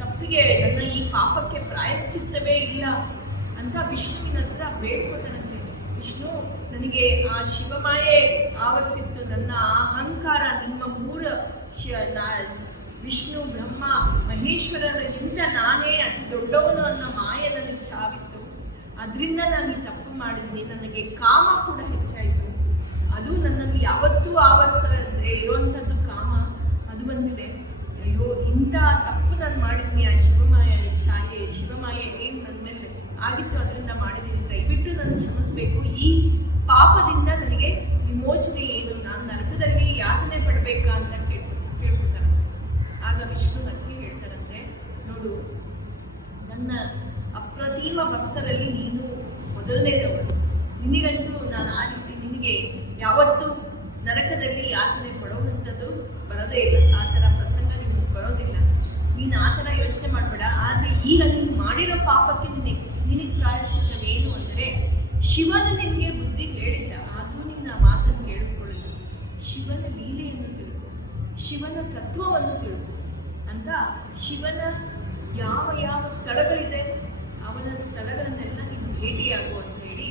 ತಪ್ಪಿಗೆ, ನನ್ನ ಈ ಪಾಪಕ್ಕೆ ಪ್ರಾಯಶ್ಚಿತ್ತವೇ ಇಲ್ಲ ಅಂತ ವಿಷ್ಣುವಿನ ಹತ್ರ ಬೇಡ್ಕೋತಾನಂತೆ. ವಿಷ್ಣು, ನನಗೆ ಆ ಶಿವಮಾಯೆ ಆವರಿಸಿತ್ತು, ನನ್ನ ಅಹಂಕಾರ, ನಿಮ್ಮ ವಿಷ್ಣು ಬ್ರಹ್ಮ ಮಹೇಶ್ವರರಿಂದ ನಾನೇ ಅತಿ ದೊಡ್ಡವನು ಅನ್ನೋ ಮಾಯೆ ನನಗೆ ಚಾವಿತ್ತು, ಅದರಿಂದ ನಾನು ಈ ತಪ್ಪು ಮಾಡಿದ್ನಿ. ನನಗೆ ಕಾಮ ಕೂಡ ಹೆಚ್ಚಾಯಿತು, ಅದು ನನ್ನಲ್ಲಿ ಯಾವತ್ತೂ ಆವರಿಸದೆ ಇರುವಂಥದ್ದು ಕಾಮ, ಅದು ಬಂದಿದೆ. ಅಯ್ಯೋ, ಇಂಥ ತಪ್ಪು ನಾನು ಮಾಡಿದ್ನಿ, ಆ ಶಿವಮಾಯೆ ಛಾಯೆ, ಶಿವಮಾಯೆ ಏನು ನನ್ನ ಮೇಲೆ ಆಗಿತ್ತು ಅದರಿಂದ ಮಾಡಿದ್ದೀನಿ, ದಯವಿಟ್ಟು ನನಗೆ ಕ್ಷಮಿಸಬೇಕು. ಈ ಪಾಪದಿಂದ ನನಗೆ ವಿಮೋಚನೆ ಏನು, ನಾನು ನರಕದಲ್ಲಿ ಯಾತನೆ ಪಡಬೇಕಾ ಅಂತ ಕೇಳ್ಕೊತಾರೆ. ಆಗ ವಿಷ್ಣು ನಕ್ಕೆ ಹೇಳ್ತಾರಂತೆ, ನೋಡು, ನನ್ನ ಅಪ್ರತಿಮ ಭಕ್ತರಲ್ಲಿ ನೀನು ಮೊದಲನೇದವರು, ನಿನಗಂತೂ ನಾನು ಆ ರೀತಿ ನಿನಗೆ ಯಾವತ್ತೂ ನರಕದಲ್ಲಿ ಯಾತನೆ ಪಡುವಂಥದ್ದು ಬರೋದೇ ಇಲ್ಲ, ಆ ಥರ ಪ್ರಸಂಗ ನಿಮಗೆ ಬರೋದಿಲ್ಲ, ನೀನು ಆ ಥರ ಯೋಚನೆ ಮಾಡಬೇಡ. ಆದರೆ ಈಗ ನೀನು ಮಾಡಿರೋ ಪಾಪಕ್ಕೆ ನಿನಗೆ ಪ್ರಾಯಶ್ಚಿತ್ತವೇನು ಅಂದರೆ, ಶಿವನು ನಿನಗೆ ಬುದ್ಧಿ ಹೇಳಿಲ್ಲ, ಆದರೂ ನೀನು ಆ ಮಾತನ್ನು ಕೇಳಿಸ್ಕೊಳ್ಳಿಲ್ಲ. ಶಿವನ ಲೀಲೆಯನ್ನು ತಿಳ್ಕೊ, ಶಿವನ ತತ್ವವನ್ನು ತಿಳ್ಕೊ ಅಂತ, ಶಿವನ ಯಾವ ಯಾವ ಸ್ಥಳಗಳಿದೆ ಅವನ ಸ್ಥಳಗಳನ್ನೆಲ್ಲ ನೀನು ಭೇಟಿಯಾಗು ಅಂತ ಹೇಳಿ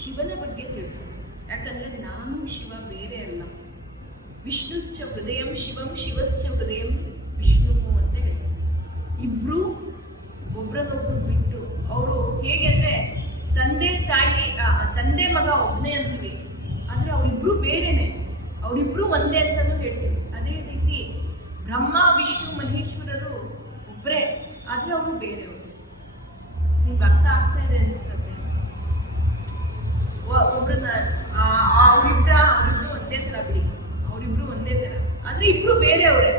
ಶಿವನ ಬಗ್ಗೆ ತಿಳ್ಕೊ. ಯಾಕಂದರೆ ನಾನು ಶಿವ ಬೇರೆ ಅಲ್ಲ, ವಿಷ್ಣುಶ್ಚ ಹೃದಯಂ ಶಿವಂ ಶಿವಶ್ಚ ಹೃದಯಂ ವಿಷ್ಣು ಅಂತ ಹೇಳ್ತಾರೆ. ಇಬ್ಬರು ಒಬ್ರನ್ನೊಬ್ರು ಬಿಟ್ಟು, ಅವರು ಹೇಗೆ ಅಂದರೆ ತಂದೆ ತಾಯಿ, ತಂದೆ ಮಗ ಒಬ್ಬನೇ ಅಂತೀವಿ, ಆದರೆ ಅವರಿಬ್ರು ಬೇರೆನೆ, ಅವರಿಬ್ರು ಒಂದೇ ಅಂತಲೂ ಹೇಳ್ತೀವಿ. ಅದೇ ರೀತಿ ಬ್ರಹ್ಮ ವಿಷ್ಣು ಮಹೇಶ್ವರರು ಒಬ್ಬರೇ, ಆದರೆ ಅವರು ಬೇರೆಯವರು. ನಿಮ್ಗೆ ಅರ್ಥ ಆಗ್ತಾ ಇದೆ ಅನಿಸ್ತದೆ. ಒಬ್ರನ್ನ ಅವರಿಬ್ರು ಒಂದೇ ಥರ ಬಿಡಿ, ಅವರಿಬ್ರು ಒಂದೇ ಥರ, ಆದರೆ ಇಬ್ರು ಬೇರೆಯವರೇ,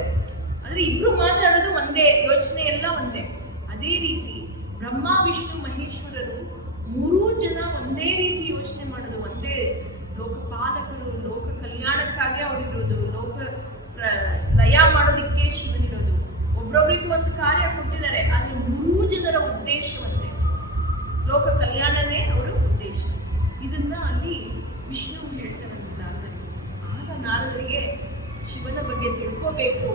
ಆದರೆ ಇಬ್ರು ಮಾತಾಡೋದು ಒಂದೇ, ಯೋಚನೆ ಎಲ್ಲ ಒಂದೇ. ಅದೇ ರೀತಿ ಬ್ರಹ್ಮ ವಿಷ್ಣು ಮಹೇಶ್ವರರು ಮೂರೂ ಜನ ಒಂದೇ ರೀತಿ ಯೋಚನೆ ಮಾಡೋದು, ಒಂದೇ ಲೋಕಪಾಲಕರು, ಲೋಕ ಕಲ್ಯಾಣಕ್ಕಾಗಿ ಅವರಿರೋದು, ಲೋಕ ಲಯ ಮಾಡೋದಕ್ಕೆ ಶಿವನಿರೋದು. ಒಬ್ರೊಬ್ರಿಗೆ ಒಂದು ಕಾರ್ಯ ಕೊಟ್ಟಿದ್ದಾರೆ, ಆದರೆ ಮೂರೂ ಜನರ ಉದ್ದೇಶ ಒಂದೇ, ಲೋಕ ಕಲ್ಯಾಣನೇ ಅವರ ಉದ್ದೇಶ. ಇದನ್ನ ಅಲ್ಲಿ ವಿಷ್ಣು ಹೇಳ್ತಾರಂತೆ ನಾರದರಿಗೆ. ಆಗ ನಾರದರಿಗೆ ಶಿವನ ಬಗ್ಗೆ ತಿಳ್ಕೋಬೇಕು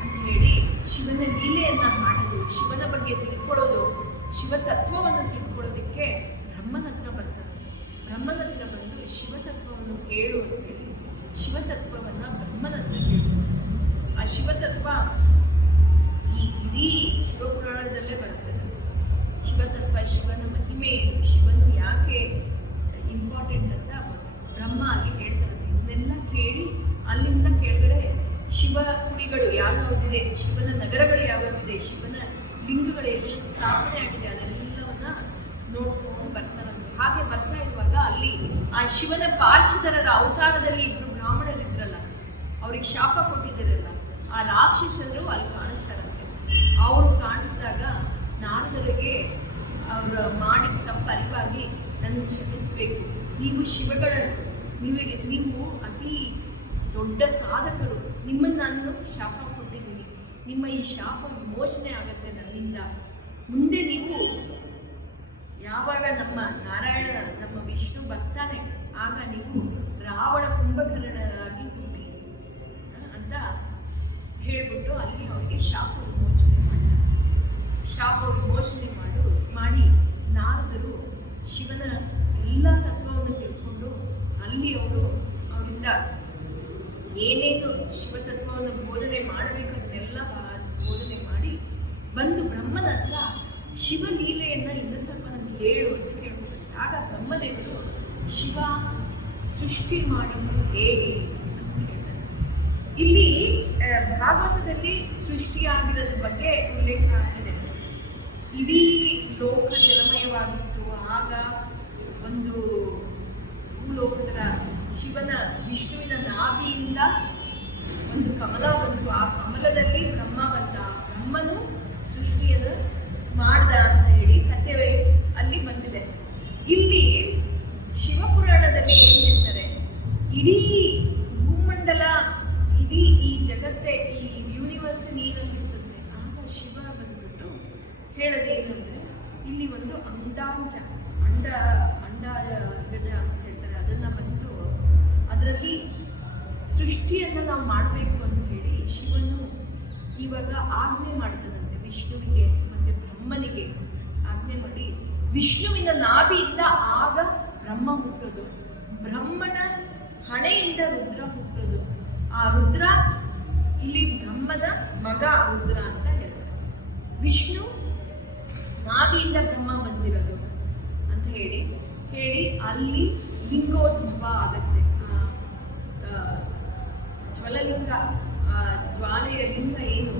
ಅಂತ ಹೇಳಿ ಶಿವನ ಲೀಲೆಯನ್ನ ಮಾಡೋದು, ಶಿವನ ಬಗ್ಗೆ ತಿಳ್ಕೊಳ್ಳೋದು, ಶಿವ ತತ್ವವನ್ನು ತಿಳ್ಕೊಳ್ಳೋದಕ್ಕೆ ಬ್ರಹ್ಮನ ಹತ್ರ ಬರ್ತಾರೆ. ಬ್ರಹ್ಮನ ಹತ್ರ ಬಂದು ಶಿವತತ್ವವನ್ನು ಕೇಳು ಅಂತ ಹೇಳಿ ಶಿವತತ್ವವನ್ನ ಬ್ರಹ್ಮನ ಹತ್ರ ಕೇಳ್ತಾರೆ. ಆ ಶಿವತತ್ವ ಈ ಇಡೀ ಶಿವಪುರಾಣದಲ್ಲೇ ಬರ್ತದೆ. ಶಿವತತ್ವ, ಶಿವನ ಮಹಿಮೆ ಏನು, ಶಿವನು ಯಾಕೆ ಇಂಪಾರ್ಟೆಂಟ್ ಅಂತ ಬ್ರಹ್ಮ ಅಲ್ಲಿ ಹೇಳ್ತಾರೆ. ಇದನ್ನೆಲ್ಲ ಕೇಳಿ ಅಲ್ಲಿಂದ ಕೆಳಗಡೆ ಶಿವ ಕುಡಿಗಳು ಯಾವ್ಯಾವುದಿದೆ, ಶಿವನ ನಗರಗಳು ಯಾವ್ಯಾವಿದೆ, ಶಿವನ ಲಿಂಗಗಳು ಎಲ್ಲ ಸ್ಥಾಪನೆ ಆಗಿದೆ, ಅದೆಲ್ಲವನ್ನ ನೋಡ್ಕೊಂಡು ಬರ್ತಾರಂತೆ. ಹಾಗೆ ಬರ್ತಾ ಇರುವಾಗ ಅಲ್ಲಿ ಆ ಶಿವನ ಪಾರ್ಶ್ವದರರ ಅವತಾರದಲ್ಲಿ ಇಬ್ರು ಬ್ರಾಹ್ಮಣರಿದ್ರಲ್ಲ, ಅವ್ರಿಗೆ ಶಾಪ ಕೊಟ್ಟಿದ್ದಾರಲ್ಲ, ಆ ರಾಕ್ಷಸರು ಅಲ್ಲಿ ಕಾಣಿಸ್ತಾರಂತೆ. ಅವರು ಕಾಣಿಸಿದಾಗ ನಾರದರಿಗೆ ಅವರು ಮಾಡಿದ ತಪ್ಪು ಅರಿವಾಗಿ ನನ್ನ ಕ್ಷಮಿಸಬೇಕು, ನೀವು ಶಿವಗಳನ್ನು, ನೀವು ಅತಿ ದೊಡ್ಡ ಸಾಧಕರು, ನಿಮ್ಮನ್ನು ನಾನು ಶಾಪ ಕೊಟ್ಟಿದ್ದೀನಿ, ನಿಮ್ಮ ಈ ಶಾಪ ವಿಮೋಚನೆ ಆಗತ್ತೆ ನನ್ನಿಂದ. ಮುಂದೆ ನೀವು ಯಾವಾಗ ನಮ್ಮ ನಾರಾಯಣ, ನಮ್ಮ ವಿಷ್ಣು ಬರ್ತಾನೆ, ಆಗ ನೀವು ರಾವಣ ಕುಂಭಕರ್ಣರಾಗಿ ಹುಟ್ಟಿ ಅಂತ ಹೇಳ್ಬಿಟ್ಟು ಅಲ್ಲಿ ಅವರಿಗೆ ಶಾಪ ವಿಮೋಚನೆ ಮಾಡ್ತಾರೆ. ಶಾಪ ವಿಮೋಚನೆ ಮಾಡಿ ನಾರದರು ಶಿವನ ಎಲ್ಲ ತತ್ವವನ್ನು ತಿಳ್ಕೊಂಡು ಅಲ್ಲಿ ಅವರಿಂದ ಏನೇನು ಶಿವತತ್ವವನ್ನು ಬೋಧನೆ ಮಾಡಬೇಕು ಅದನ್ನೆಲ್ಲ ಬೋಧನೆ ಮಾಡಿ ಬಂದು ಬ್ರಹ್ಮನ ಹತ್ರ ಶಿವಲೀಲೆಯನ್ನು ಇನ್ನೂ ಸ್ವಲ್ಪ ನನಗೆ ಹೇಳು ಅಂತ ಕೇಳ್ತಾರೆ. ಆಗ ಬ್ರಹ್ಮದೇವರು ಶಿವ ಸೃಷ್ಟಿ ಮಾಡಿದ್ದು ಹೇಗೆ ಅಂತ ಹೇಳ್ತಾರೆ. ಇಲ್ಲಿ ಭಾಗವತದಲ್ಲಿ ಸೃಷ್ಟಿಯಾಗಿರೋದ್ರ ಬಗ್ಗೆ ಉಲ್ಲೇಖ ಇದೆ. ಇಡೀ ಲೋಕ ಜಲಮಯವಾಗಿತ್ತು. ಆಗ ಒಂದು ಭೂಲೋಕದ ಶಿವನ ವಿಷ್ಣುವಿನ ನಾಭಿಯಿಂದ ಒಂದು ಕಮಲ ಬಂತು. ಆ ಕಮಲದಲ್ಲಿ ಬ್ರಹ್ಮ ಬಂದ. ಬ್ರಹ್ಮನು ಸೃಷ್ಟಿಯನ್ನು ಮಾಡ್ದ ಅಂತ ಹೇಳಿ ಕಥೆ ಅಲ್ಲಿ ಬಂದಿದೆ. ಇಲ್ಲಿ ಶಿವಪುರಾಣದಲ್ಲಿ ಏನ್ ಹೇಳ್ತಾರೆ, ಇಡೀ ಭೂಮಂಡಲ, ಇಡೀ ಈ ಜಗತ್ತೇ, ಈ ಯೂನಿವರ್ಸ್ ನೀರಲ್ಲಿರ್ತದೆ. ಆಗ ಶಿವ ಬಂದ್ಬಿಟ್ಟು ಹೇಳೋದೇನಂದ್ರೆ, ಇಲ್ಲಿ ಒಂದು ಅಂಡಾಗದ ಅಂತ ಹೇಳ್ತಾರೆ, ಅದನ್ನ ಬಂದು ಅದರಲ್ಲಿ ಸೃಷ್ಟಿಯನ್ನ ನಾವು ಮಾಡಬೇಕು ಅಂತ ಹೇಳಿ ಶಿವನು ಇವಾಗ ಆಜ್ಞೆ ಮಾಡ್ತಾನಂತೆ ವಿಷ್ಣುವಿಗೆ ಮತ್ತೆ ಬ್ರಹ್ಮನಿಗೆ ಆಜ್ಞೆ ಮಾಡಿ. ವಿಷ್ಣುವಿನ ನಾಭಿಯಿಂದ ಆಗ ಬ್ರಹ್ಮ ಹುಟ್ಟೋದು, ಬ್ರಹ್ಮನ ಹಣೆಯಿಂದ ರುದ್ರ ಹುಟ್ಟೋದು. ಆ ರುದ್ರ ಇಲ್ಲಿ ಬ್ರಹ್ಮದ ಮಗ ರುದ್ರ ಅಂತ ಹೇಳ್ತಾರೆ. ವಿಷ್ಣು ನಾಭಿಯಿಂದ ಬ್ರಹ್ಮ ಬಂದಿರೋದು ಅಂತ ಹೇಳಿ ಅಲ್ಲಿ ಲಿಂಗೋದ್ಭವ ಆಗತ್ತೆ. ಜ್ವಲಲಿಂಗ, ಜ್ವಾಲೆಯ ಲಿಂಗ ಏನು,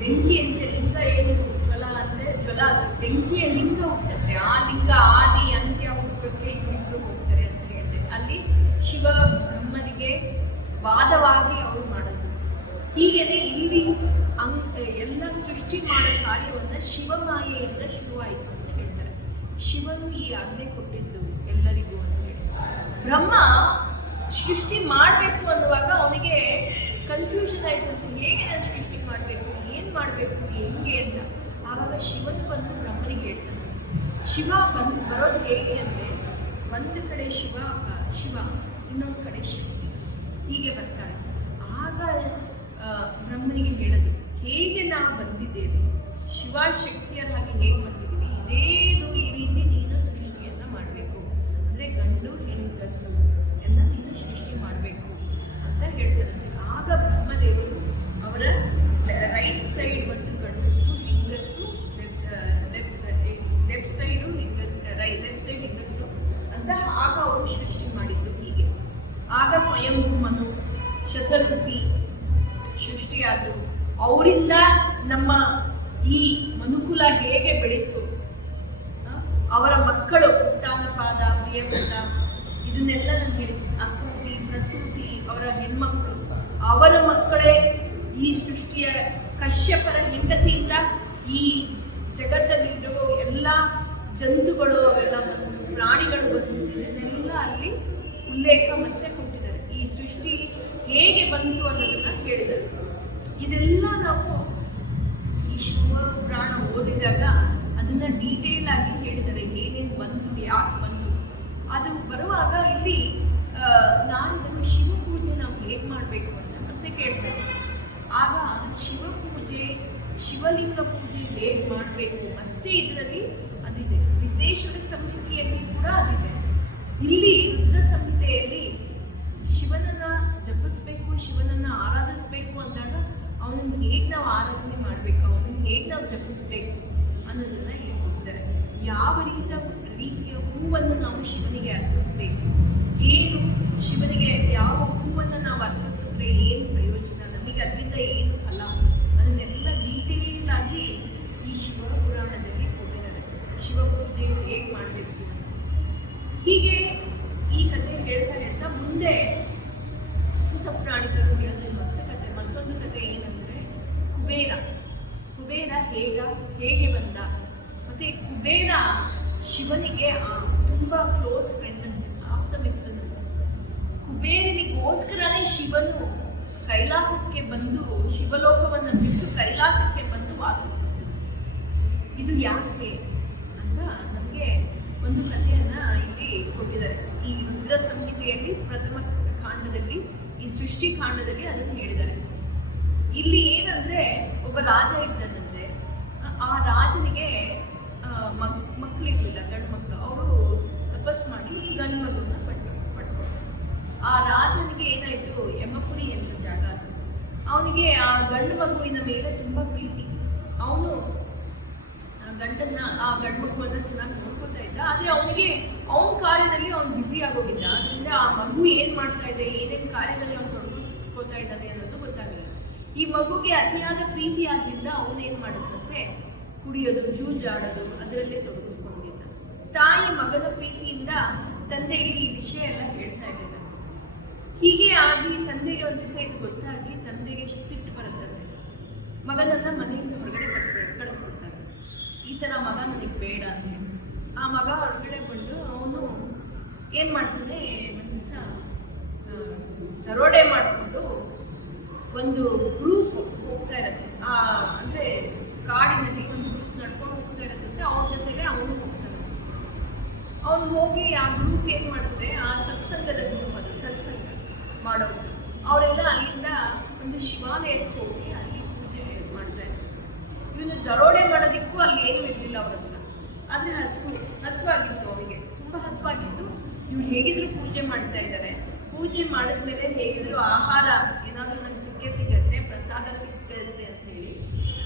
ಬೆಂಕಿಯಂತೆ ಲಿಂಗ ಏನು, ಜ್ವಲ ಅಂದ್ರೆ ಜ್ವಲ, ಬೆಂಕಿಯ ಲಿಂಗ ಹುಟ್ಟುತ್ತೆ. ಆ ಲಿಂಗ ಆದಿ ಅಂತ್ಯ ಹುಟ್ಟಕ್ಕೆ ಇವರಿಬ್ರು ಹೋಗ್ತಾರೆ ಅಂತ ಹೇಳಿದೆ. ಅಲ್ಲಿ ಶಿವ ಬ್ರಹ್ಮನಿಗೆ ವಾದವಾಗಿ ಅವರು ಮಾಡೋದು. ಹೀಗೇನೆ ಇಲ್ಲಿ ಎಲ್ಲ ಸೃಷ್ಟಿ ಮಾಡೋ ಕಾರ್ಯವನ್ನ ಶಿವಮಾಯೆಯಿಂದ ಶುರುವಾಯಿತು ಅಂತ ಹೇಳ್ತಾರೆ. ಶಿವನು ಈ ಆಜ್ಞೆ ಕೊಟ್ಟಿದ್ದು ಎಲ್ಲರಿಗೂ ಅಂತ ಹೇಳಿ. ಬ್ರಹ್ಮ ಸೃಷ್ಟಿ ಮಾಡಬೇಕು ಅನ್ನುವಾಗ ಅವನಿಗೆ ಕನ್ಫ್ಯೂಷನ್ ಆಯ್ತು ಅಂತ, ಹೇಗೆ ನಾನು ಸೃಷ್ಟಿ ಮಾಡಬೇಕು, ಏನು ಮಾಡಬೇಕು, ಹೆಂಗೆ ಅಂತ. ಆವಾಗ ಶಿವನು ಬಂದು ಬ್ರಹ್ಮನಿಗೆ ಹೇಳ್ತಾನೆ. ಶಿವ ಬರೋದು ಹೇಗೆ ಅಂದರೆ, ಒಂದು ಕಡೆ ಶಿವ, ಇನ್ನೊಂದು ಕಡೆ ಶಕ್ತಿ, ಹೀಗೆ ಬರ್ತಾಳೆ. ಆಗ ಬ್ರಹ್ಮನಿಗೆ ಹೇಳೋದು, ಹೇಗೆ ನಾವು ಬಂದಿದ್ದೇವೆ, ಶಿವ ಶಕ್ತಿಯರ ಹಾಗೆ ಹೇಗೆ ಬಂದಿದ್ದೀವಿ, ಈ ರೀತಿ ನೀನು ಸೃಷ್ಟಿಯನ್ನ ಮಾಡಬೇಕು, ಅಂದರೆ ಗಂಡು ಹೆಣ್ಣು ಎಲ್ಲ ನೀನು ಸೃಷ್ಟಿ ಮಾಡಬೇಕು ಅಂತ ಹೇಳ್ತಾರಂತೆ. ಆಗ ಬ್ರಹ್ಮದೇವರು ಅವರ ರೈಟ್ ಸೈಡ್ ಒಂದು ಗಂಡಸರು, ಹೆಂಗಸರು, ಲೆಫ್ಟ್ ಸೈಡು ಲೆಫ್ಟ್ ಸೈಡ್ ಹೆಂಗಸರು ಅಂತ ಆಗ ಅವರು ಸೃಷ್ಟಿ ಮಾಡಿದ್ದು. ಹೀಗೆ ಆಗ ಸ್ವಯಂಭೂ ಮನು, ಶತರೂಪಿ ಸೃಷ್ಟಿಯಾದರು. ಅವರಿಂದ ನಮ್ಮ ಈ ಮನುಕುಲ ಹೇಗೆ ಬೆಳೀತು, ಅವರ ಮಕ್ಕಳು ಉತ್ತಾನಪಾದ, ಪ್ರಿಯವ್ರತ, ಇದನ್ನೆಲ್ಲ ನಾನು ಹೇಳಿದ್ದೆ. ಅಕೃತಿ, ಪ್ರಸೂತಿ, ಅವರ ಹೆಣ್ಮಕ್ಕಳು, ಅವರ ಮಕ್ಕಳೇ ಈ ಸೃಷ್ಟಿಯ ಕಶ್ಯಪರ ಹೆಂಡತಿಯಿಂದ ಈ ಜಗತ್ತಲ್ಲಿರುವ ಎಲ್ಲ ಜಂತುಗಳು ಅವೆಲ್ಲ ಬಂತು, ಪ್ರಾಣಿಗಳು ಬಂತು. ಇದನ್ನೆಲ್ಲ ಅಲ್ಲಿ ಉಲ್ಲೇಖ ಮತ್ತೆ ಕೊಟ್ಟಿದ್ದಾರೆ. ಈ ಸೃಷ್ಟಿ ಹೇಗೆ ಬಂತು ಅನ್ನೋದನ್ನ ಹೇಳಿದರು. ಇದೆಲ್ಲ ನಾವು ಈ ಶಿವ ಪುರಾಣ ಓದಿದಾಗ ಅದನ್ನ ಡೀಟೇಲ್ ಆಗಿ ಹೇಳಿದ್ದಾರೆ, ಏನೇನು ಬಂತು, ಯಾಕೆ ಬಂತು. ಅದು ಬರುವಾಗ ಇಲ್ಲಿ ನಾನು ಇದನ್ನು ಶಿವ ಪೂಜೆ ನಾವು ಹೇಗೆ ಮಾಡಬೇಕು ಅಂತ ಮತ್ತೆ ಕೇಳ್ತೇನೆ. ಆಗ ಶಿವ ಪೂಜೆ, ಶಿವಲಿಂಗ ಪೂಜೆ ಹೇಗೆ ಮಾಡಬೇಕು ಮತ್ತೆ ಇದರಲ್ಲಿ ಅದಿದೆ. ವಿದ್ಯೇಶ್ವರ ಸಂಹಿತೆಯಲ್ಲಿ ಕೂಡ ಅದಿದೆ. ಇಲ್ಲಿ ರುದ್ರ ಸಂಹಿತೆಯಲ್ಲಿ ಶಿವನನ್ನ ಜಪಿಸ್ಬೇಕು, ಶಿವನನ್ನ ಆರಾಧಿಸ್ಬೇಕು ಅಂದಾಗ ಅವನನ್ನು ಹೇಗೆ ನಾವು ಆರಾಧನೆ ಮಾಡಬೇಕು, ಅವನನ್ನು ಹೇಗೆ ನಾವು ಜಪಿಸ್ಬೇಕು ಅನ್ನೋದನ್ನ ಇಲ್ಲಿ ಕೊಡ್ತಾರೆ. ಯಾವ ರೀತಿಯ ಹೂವನ್ನು ನಾವು ಶಿವನಿಗೆ ಅರ್ಪಿಸ್ಬೇಕು, ಏನು ಶಿವನಿಗೆ ಯಾವ ಹೂವನ್ನು ನಾವು ಅರ್ಪಿಸಿದ್ರೆ ಏನು ಪ್ರಯೋಜನ, ನಮಗೆ ಅದರಿಂದ ಏನು ಫಲ, ಅದನ್ನೆಲ್ಲ ಡೀಟೇಲ್ ಆಗಿ ಈ ಶಿವ ಪುರಾಣದಲ್ಲಿ ಕೊಟ್ಟಿದ್ದಾರೆ. ಶಿವ ಪೂಜೆ ಹೇಗೆ ಮಾಡಬೇಕು. ಹೀಗೆ ಈ ಕಥೆ ಹೇಳ್ತಾ ಮುಂದೆ ಸುತ ಪುರಾಣಿಕರು ಹೇಳಿದ್ರೆ ಮತ್ತೊಂದು ಕಥೆ ಏನಂದ್ರೆ, ಕುಬೇರ ಹೇಗೆ ಬಂದ. ಮತ್ತೆ ಕುಬೇರ ಶಿವನಿಗೆ ತುಂಬಾ ಕ್ಲೋಸ್ ಫ್ರೆಂಡ್ ಅಂತೆ, ಆಪ್ತ ಮಿತ್ರನಂತೆ. ಕುಬೇರನಿಗೋಸ್ಕರನೇ ಶಿವನು ಕೈಲಾಸಕ್ಕೆ ಬಂದು, ಶಿವಲೋಕವನ್ನು ಬಿಟ್ಟು ಕೈಲಾಸಕ್ಕೆ ಬಂದು ವಾಸಿಸುತ್ತೆ. ಇದು ಯಾಕೆ ಅಂತ ನಮಗೆ ಒಂದು ಕಥೆಯನ್ನ ಇಲ್ಲಿ ಕೊಟ್ಟಿದ್ದಾರೆ. ಈ ರುದ್ರ ಸಂಹಿತೆಯಲ್ಲಿ ಪ್ರಥಮ ಕಾಂಡದಲ್ಲಿ, ಈ ಸೃಷ್ಟಿ ಕಾಂಡದಲ್ಲಿ ಅದನ್ನು ಹೇಳಿದ್ದಾರೆ. ಇಲ್ಲಿ ಏನಂದ್ರೆ, ಒಬ್ಬ ರಾಜ ಇದ್ದನಂತೆ. ಆ ರಾಜನಿಗೆ ಮಕ್ಕಳಿರ್ಲಿಲ್ಲ, ಗಂಡು ಮಕ್ಕಳು. ಅವರು ತಪಸ್ ಮಾಡಿ ಗಂಡು ಮಗುವನ್ನ ಪಡ್ಕೊಂಡು, ಆ ರಾಜನಿಗೆ ಏನಾಯ್ತು, ಯಮಪುರಿ ಅಂತ ಜಾಗ ಅದು. ಅವನಿಗೆ ಆ ಗಂಡು ಮಗುವಿನ ಮೇಲೆ ತುಂಬಾ ಪ್ರೀತಿ. ಅವನು ಆ ಗಂಡು ಮಗುವನ್ನ ಚೆನ್ನಾಗಿ ನೋಡ್ಕೊತಾ ಇದ್ದ. ಆದ್ರೆ ಅವನಿಗೆ ಅವನ ಕಾರ್ಯದಲ್ಲಿ ಅವ್ನು ಬ್ಯುಸಿ ಆಗೋಗಿದ್ದ. ಅದರಿಂದ ಆ ಮಗು ಏನ್ ಮಾಡ್ತಾ ಇದೆ, ಏನೇನ್ ಕಾರ್ಯದಲ್ಲಿ ಅವ್ನು ತೊಡಗಿಸ್ಕೊತಾ ನೋಡ್ಕೋತಾ ಇದ್ದಾನೆ ಅನ್ನೋದು ಗೊತ್ತಾಗಲಿಲ್ಲ. ಈ ಮಗುಗೆ ಅತಿಯಾದ ಪ್ರೀತಿ ಆದ್ರಿಂದ ಅವನೇನ್ ಮಾಡುತ್ತಂತೆ, ಕುಡಿಯೋದು, ಜೂಜಾಡೋದು ಅದರಲ್ಲೇ ತೊಡಗಿಸ್ಕೊಂಡಿದ್ದ. ತಾಯಿ ಮಗನ ಪ್ರೀತಿಯಿಂದ ತಂದೆಗೆ ಈ ವಿಷಯ ಎಲ್ಲ ಹೇಳ್ತಾ ಇದ್ದಿಲ್ಲ. ಹೀಗೆ ಆಗಿ ತಂದೆಗೆ ಒಂದು ದಿವಸ ಇದು ಗೊತ್ತಾಗಿ ತಂದೆಗೆ ಸಿಟ್ಟು ಬರುತ್ತಂತೆ. ಮಗನನ್ನ ಮನೆಯಿಂದ ಹೊರಗಡೆ ಕಳಿಸ್ಬಿಡ್ತಾರೆ. ಈ ತರ ಮಗ ನನಗೆ ಬೇಡ ಅಂತ ಹೇಳಿ. ಆ ಮಗ ಹೊರಗಡೆ ಬಂದು ಅವನು ಏನ್ ಮಾಡ್ತಾನೆ, ಒಂದು ದಿವಸ ದರೋಡೆ ಮಾಡಿಕೊಂಡು ಒಂದು ಗ್ರೂಪ್ ಹೋಗ್ತಾ ಇರತ್ತೆ, ಅಂದ್ರೆ ಕಾಡಿನಲ್ಲಿ ಒಂದು ಗ್ರೂಪ್ ನಡ್ಕೊಂಡು ಹೋಗ್ತಾ ಇರತ್ತೆ. ಅವ್ರ ಜೊತೆಗೆ ಅವನು ಹೋಗ್ತಾನೆ. ಅವನು ಹೋಗಿ ಆ ಗ್ರೂಪ್ ಏನ್ ಮಾಡುತ್ತೆ, ಆ ಸತ್ಸಂಗದ ಗ್ರೂಪ್, ಅದು ಸತ್ಸಂಗ ಮಾಡೋದು, ಅವರೆಲ್ಲ ಅಲ್ಲಿಂದ ಒಂದು ಶಿವಾಲಯಕ್ಕೆ ಹೋಗಿ ಅಲ್ಲಿ ಪೂಜೆ ಮಾಡ್ತಾ ಇದ್ದಾರೆ. ಇವನು ದರೋಡೆ ಮಾಡೋದಿಕ್ಕೂ ಅಲ್ಲಿ ಏನೂ ಇರಲಿಲ್ಲ ಅವ್ರ ಹತ್ರ. ಆದ್ರೆ ಹಸುವಾಗಿತ್ತು, ಅವನಿಗೆ ತುಂಬಾ ಹಸುವಾಗಿತ್ತು. ಇವ್ರು ಹೇಗಿದ್ರು ಪೂಜೆ ಮಾಡ್ತಾ ಇದ್ದಾರೆ. ಪೂಜೆ ಮಾಡಿದ್ಮೇಲೆ ಹೇಗಿದ್ರು ಆಹಾರ ಏನಾದ್ರೂ ನಂಗೆ ಸಿಗುತ್ತೆ, ಪ್ರಸಾದ ಸಿಗುತ್ತೆ ಅಂತ ಹೇಳಿ